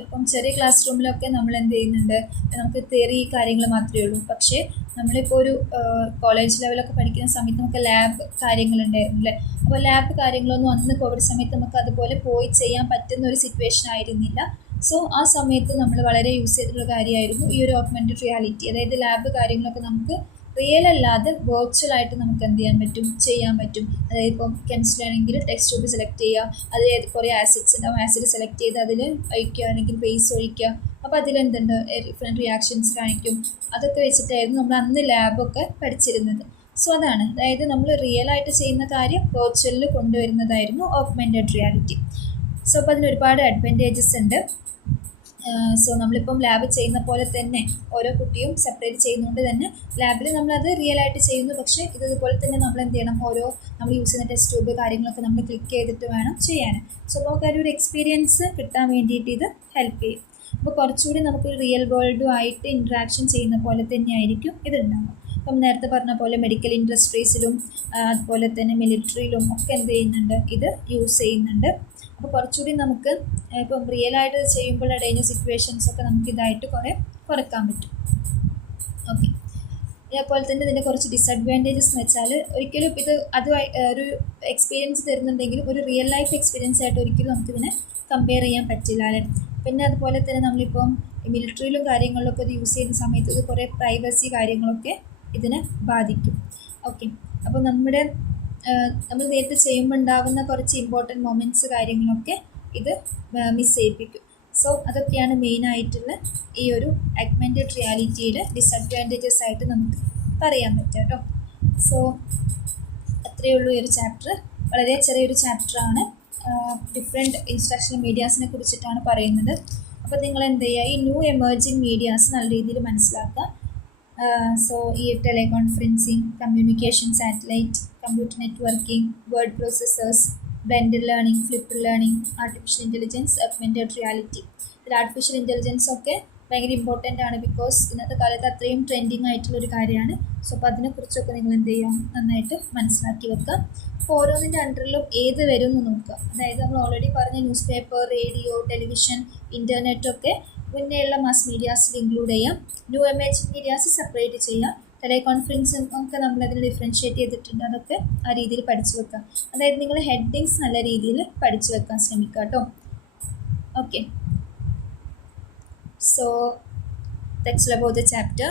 ഇപ്പം ചെറിയ ക്ലാസ് റൂമിലൊക്കെ നമ്മൾ എന്ത് ചെയ്യുന്നുണ്ട്, നമുക്ക് തിയറി കാര്യങ്ങൾ മാത്രമേ ഉള്ളൂ. പക്ഷേ നമ്മളിപ്പോൾ ഒരു കോളേജ് ലെവലൊക്കെ പഠിക്കുന്ന സമയത്ത് നമുക്ക് ലാബ് കാര്യങ്ങളുണ്ടായിരുന്നു അല്ലേ. അപ്പോൾ ലാബ് കാര്യങ്ങളൊന്നും അന്ന് കോവിഡ് സമയത്ത് നമുക്ക് അതുപോലെ പോയി ചെയ്യാൻ പറ്റുന്ന ഒരു സിറ്റുവേഷൻ ആയിരുന്നില്ല. സോ ആ സമയത്ത് നമ്മൾ വളരെ യൂസ് ചെയ്തിട്ടുള്ള കാര്യമായിരുന്നു ഈ ഒരു ഓഗ്മെൻറ്റഡ് റിയാലിറ്റി. അതായത് ലാബ് കാര്യങ്ങളൊക്കെ നമുക്ക് റിയൽ അല്ലാതെ വെർച്വലായിട്ട് നമുക്ക് എന്ത് ചെയ്യാൻ പറ്റും. അതായത് ഇപ്പം കെമിസ്ട്രി ആണെങ്കിൽ ടെക്സ്റ്റ് ട്യൂബ് സെലക്ട് ചെയ്യുക, അതിൽ കുറേ ആസിഡ്സ് ഉണ്ടാവും, ആസിഡ് സെലക്ട് ചെയ്ത് അതിൽ ഒഴിക്കുക അല്ലെങ്കിൽ ബേസ് ഒഴിക്കുക. അപ്പോൾ അതിലെന്തുണ്ട്, ഡിഫറെൻറ്റ് റിയാക്ഷൻസ് കാണിക്കും. അതൊക്കെ വെച്ചിട്ടായിരുന്നു നമ്മൾ അന്ന് ലാബൊക്കെ പഠിച്ചിരുന്നത്. സോ അതാണ്, അതായത് നമ്മൾ റിയലായിട്ട് ചെയ്യുന്ന കാര്യം വെർച്വലിൽ കൊണ്ടുവരുന്നതായിരുന്നു ഓഗ്മെൻറ്റഡ് റിയാലിറ്റി. സോ അപ്പോൾ അതിന് ഒരുപാട് അഡ്വാൻറ്റേജസ് ഉണ്ട്. സോ നമ്മളിപ്പം ലാബ് ചെയ്യുന്ന പോലെ തന്നെ ഓരോ കുട്ടിയും സെപ്പറേറ്റ് ചെയ്യുന്നതുകൊണ്ട് തന്നെ ലാബിൽ നമ്മളത് റിയൽ ആയിട്ട് ചെയ്യുന്നു. പക്ഷേ ഇതുപോലെ തന്നെ നമ്മൾ എന്ത് ചെയ്യണം, ഓരോ നമ്മൾ യൂസ് ചെയ്യുന്ന ടെസ്റ്റ് ട്യൂബ് കാര്യങ്ങളൊക്കെ നമ്മൾ ക്ലിക്ക് ചെയ്തിട്ട് വേണം ചെയ്യാൻ. സോ നമുക്ക് ഒരു എക്സ്പീരിയൻസ് കിട്ടാൻ വേണ്ടിയിട്ട് ഇത് ഹെൽപ്പ് ചെയ്യും. അപ്പോൾ കുറച്ചുകൂടി നമുക്ക് റിയൽ വേൾഡുമായിട്ട് ഇൻട്രാക്ഷൻ ചെയ്യുന്ന പോലെ തന്നെയായിരിക്കും ഇതുണ്ടാകും. ഇപ്പം നേരത്തെ പറഞ്ഞ പോലെ മെഡിക്കൽ ഇൻഡസ്ട്രീസിലും അതുപോലെ തന്നെ മിലിറ്ററിയിലും ഒക്കെ എന്ത് ചെയ്യുന്നുണ്ട്, ഇത് യൂസ് ചെയ്യുന്നുണ്ട്. അപ്പോൾ കുറച്ചുകൂടി നമുക്ക് ഇപ്പം റിയലായിട്ട് ചെയ്യുമ്പോൾ ഡേഞ്ചർ സിറ്റുവേഷൻസ് ഒക്കെ നമുക്ക് ഇതായിട്ട് കുറയ്ക്കാൻ പറ്റും. ഓക്കെ, അതേപോലെ തന്നെ ഇതിൻ്റെ കുറച്ച് ഡിസഡ്വാൻറ്റേജസ് എന്ന് വെച്ചാൽ ഒരിക്കലും ഇത് അതുമായി ഒരു എക്സ്പീരിയൻസ് തരുന്നുണ്ടെങ്കിലും ഒരു റിയൽ ലൈഫ് എക്സ്പീരിയൻസ് ആയിട്ട് ഒരിക്കലും നമുക്കിതിനെ കമ്പയർ ചെയ്യാൻ പറ്റില്ല അല്ലേ. പിന്നെ അതുപോലെ തന്നെ നമ്മളിപ്പം മിലിറ്ററിയിലും കാര്യങ്ങളിലൊക്കെ ഇത് യൂസ് ചെയ്യുന്ന സമയത്ത് ഇത് കുറേ പ്രൈവസി കാര്യങ്ങളൊക്കെ ഇതിനെ ബാധിക്കും. ഓക്കെ, അപ്പോൾ നമ്മൾ നേരത്തെ ചെയ്യുമ്പോൾ ഉണ്ടാകുന്ന കുറച്ച് ഇമ്പോർട്ടൻറ്റ് മൊമെൻറ്റ്സ് കാര്യങ്ങളൊക്കെ ഇത് മിസ് ചെയ്യിപ്പിക്കും. സോ അതൊക്കെയാണ് മെയിനായിട്ടുള്ള ഈ ഒരു ആഗ്മെൻറ്റഡ് റിയാലിറ്റിയുടെ ഡിസഡ്വാൻറ്റേജസ് ആയിട്ട് നമുക്ക് പറയാൻ പറ്റുക കേട്ടോ. സോ അത്രയേ ഉള്ളൂ ഈ ഒരു ചാപ്റ്റർ. വളരെ ചെറിയൊരു ചാപ്റ്ററാണ്. ഡിഫറെൻറ്റ് ഇൻസ്ട്രക്ഷണൽ മീഡിയാസിനെ കുറിച്ചിട്ടാണ് പറയുന്നത്. അപ്പോൾ നിങ്ങൾ എന്ത് ചെയ്യുക, ഈ ന്യൂ എമേർജിങ് മീഡിയാസ് നല്ല രീതിയിൽ മനസ്സിലാക്കുക. സോ ഈ teleconferencing, communication satellite, computer networking, word processors, blended learning, flipped learning, artificial intelligence, augmented reality. ഇതിൽ ആർട്ടിഫിഷ്യൽ ഇൻ്റലിജൻസ് ഒക്കെ ഭയങ്കര ഇമ്പോർട്ടൻ്റ് ആണ്. ബിക്കോസ് ഇന്നത്തെ കാലത്ത് അത്രയും ട്രെൻഡിങ് ആയിട്ടുള്ളൊരു കാര്യമാണ്. സോ അപ്പോൾ അതിനെക്കുറിച്ചൊക്കെ നിങ്ങൾ എന്ത് ചെയ്യാം, നന്നായിട്ട് മനസ്സിലാക്കി വെക്കുക. അപ്പോൾ ഓരോന്നിൻ്റെ അണ്ടറിലും ഏത് വരും എന്ന് നോക്കുക. അതായത് നമ്മൾ ഓൾറെഡി പറഞ്ഞ ന്യൂസ് പേപ്പർ, റേഡിയോ, ടെലിവിഷൻ, ഇൻ്റർനെറ്റൊക്കെ മുന്നേയുള്ള മാസ് മീഡിയാസിൽ ഇൻക്ലൂഡ് ചെയ്യാം. ന്യൂ എമേർജിങ് മീഡിയാസ് സെപ്പറേറ്റ് ചെയ്യാം. ടെലികോൺഫറൻസും ഒക്കെ നമ്മളതിന് ഡിഫറൻഷ്യേറ്റ് ചെയ്തിട്ടുണ്ട്. അതൊക്കെ ആ രീതിയിൽ പഠിച്ചു വെക്കാം. അതായത് നിങ്ങൾ ഹെഡിങ്സ് നല്ല രീതിയിൽ പഠിച്ചു വെക്കാൻ ശ്രമിക്കുക കേട്ടോ. Okay, so that's all about the chapter.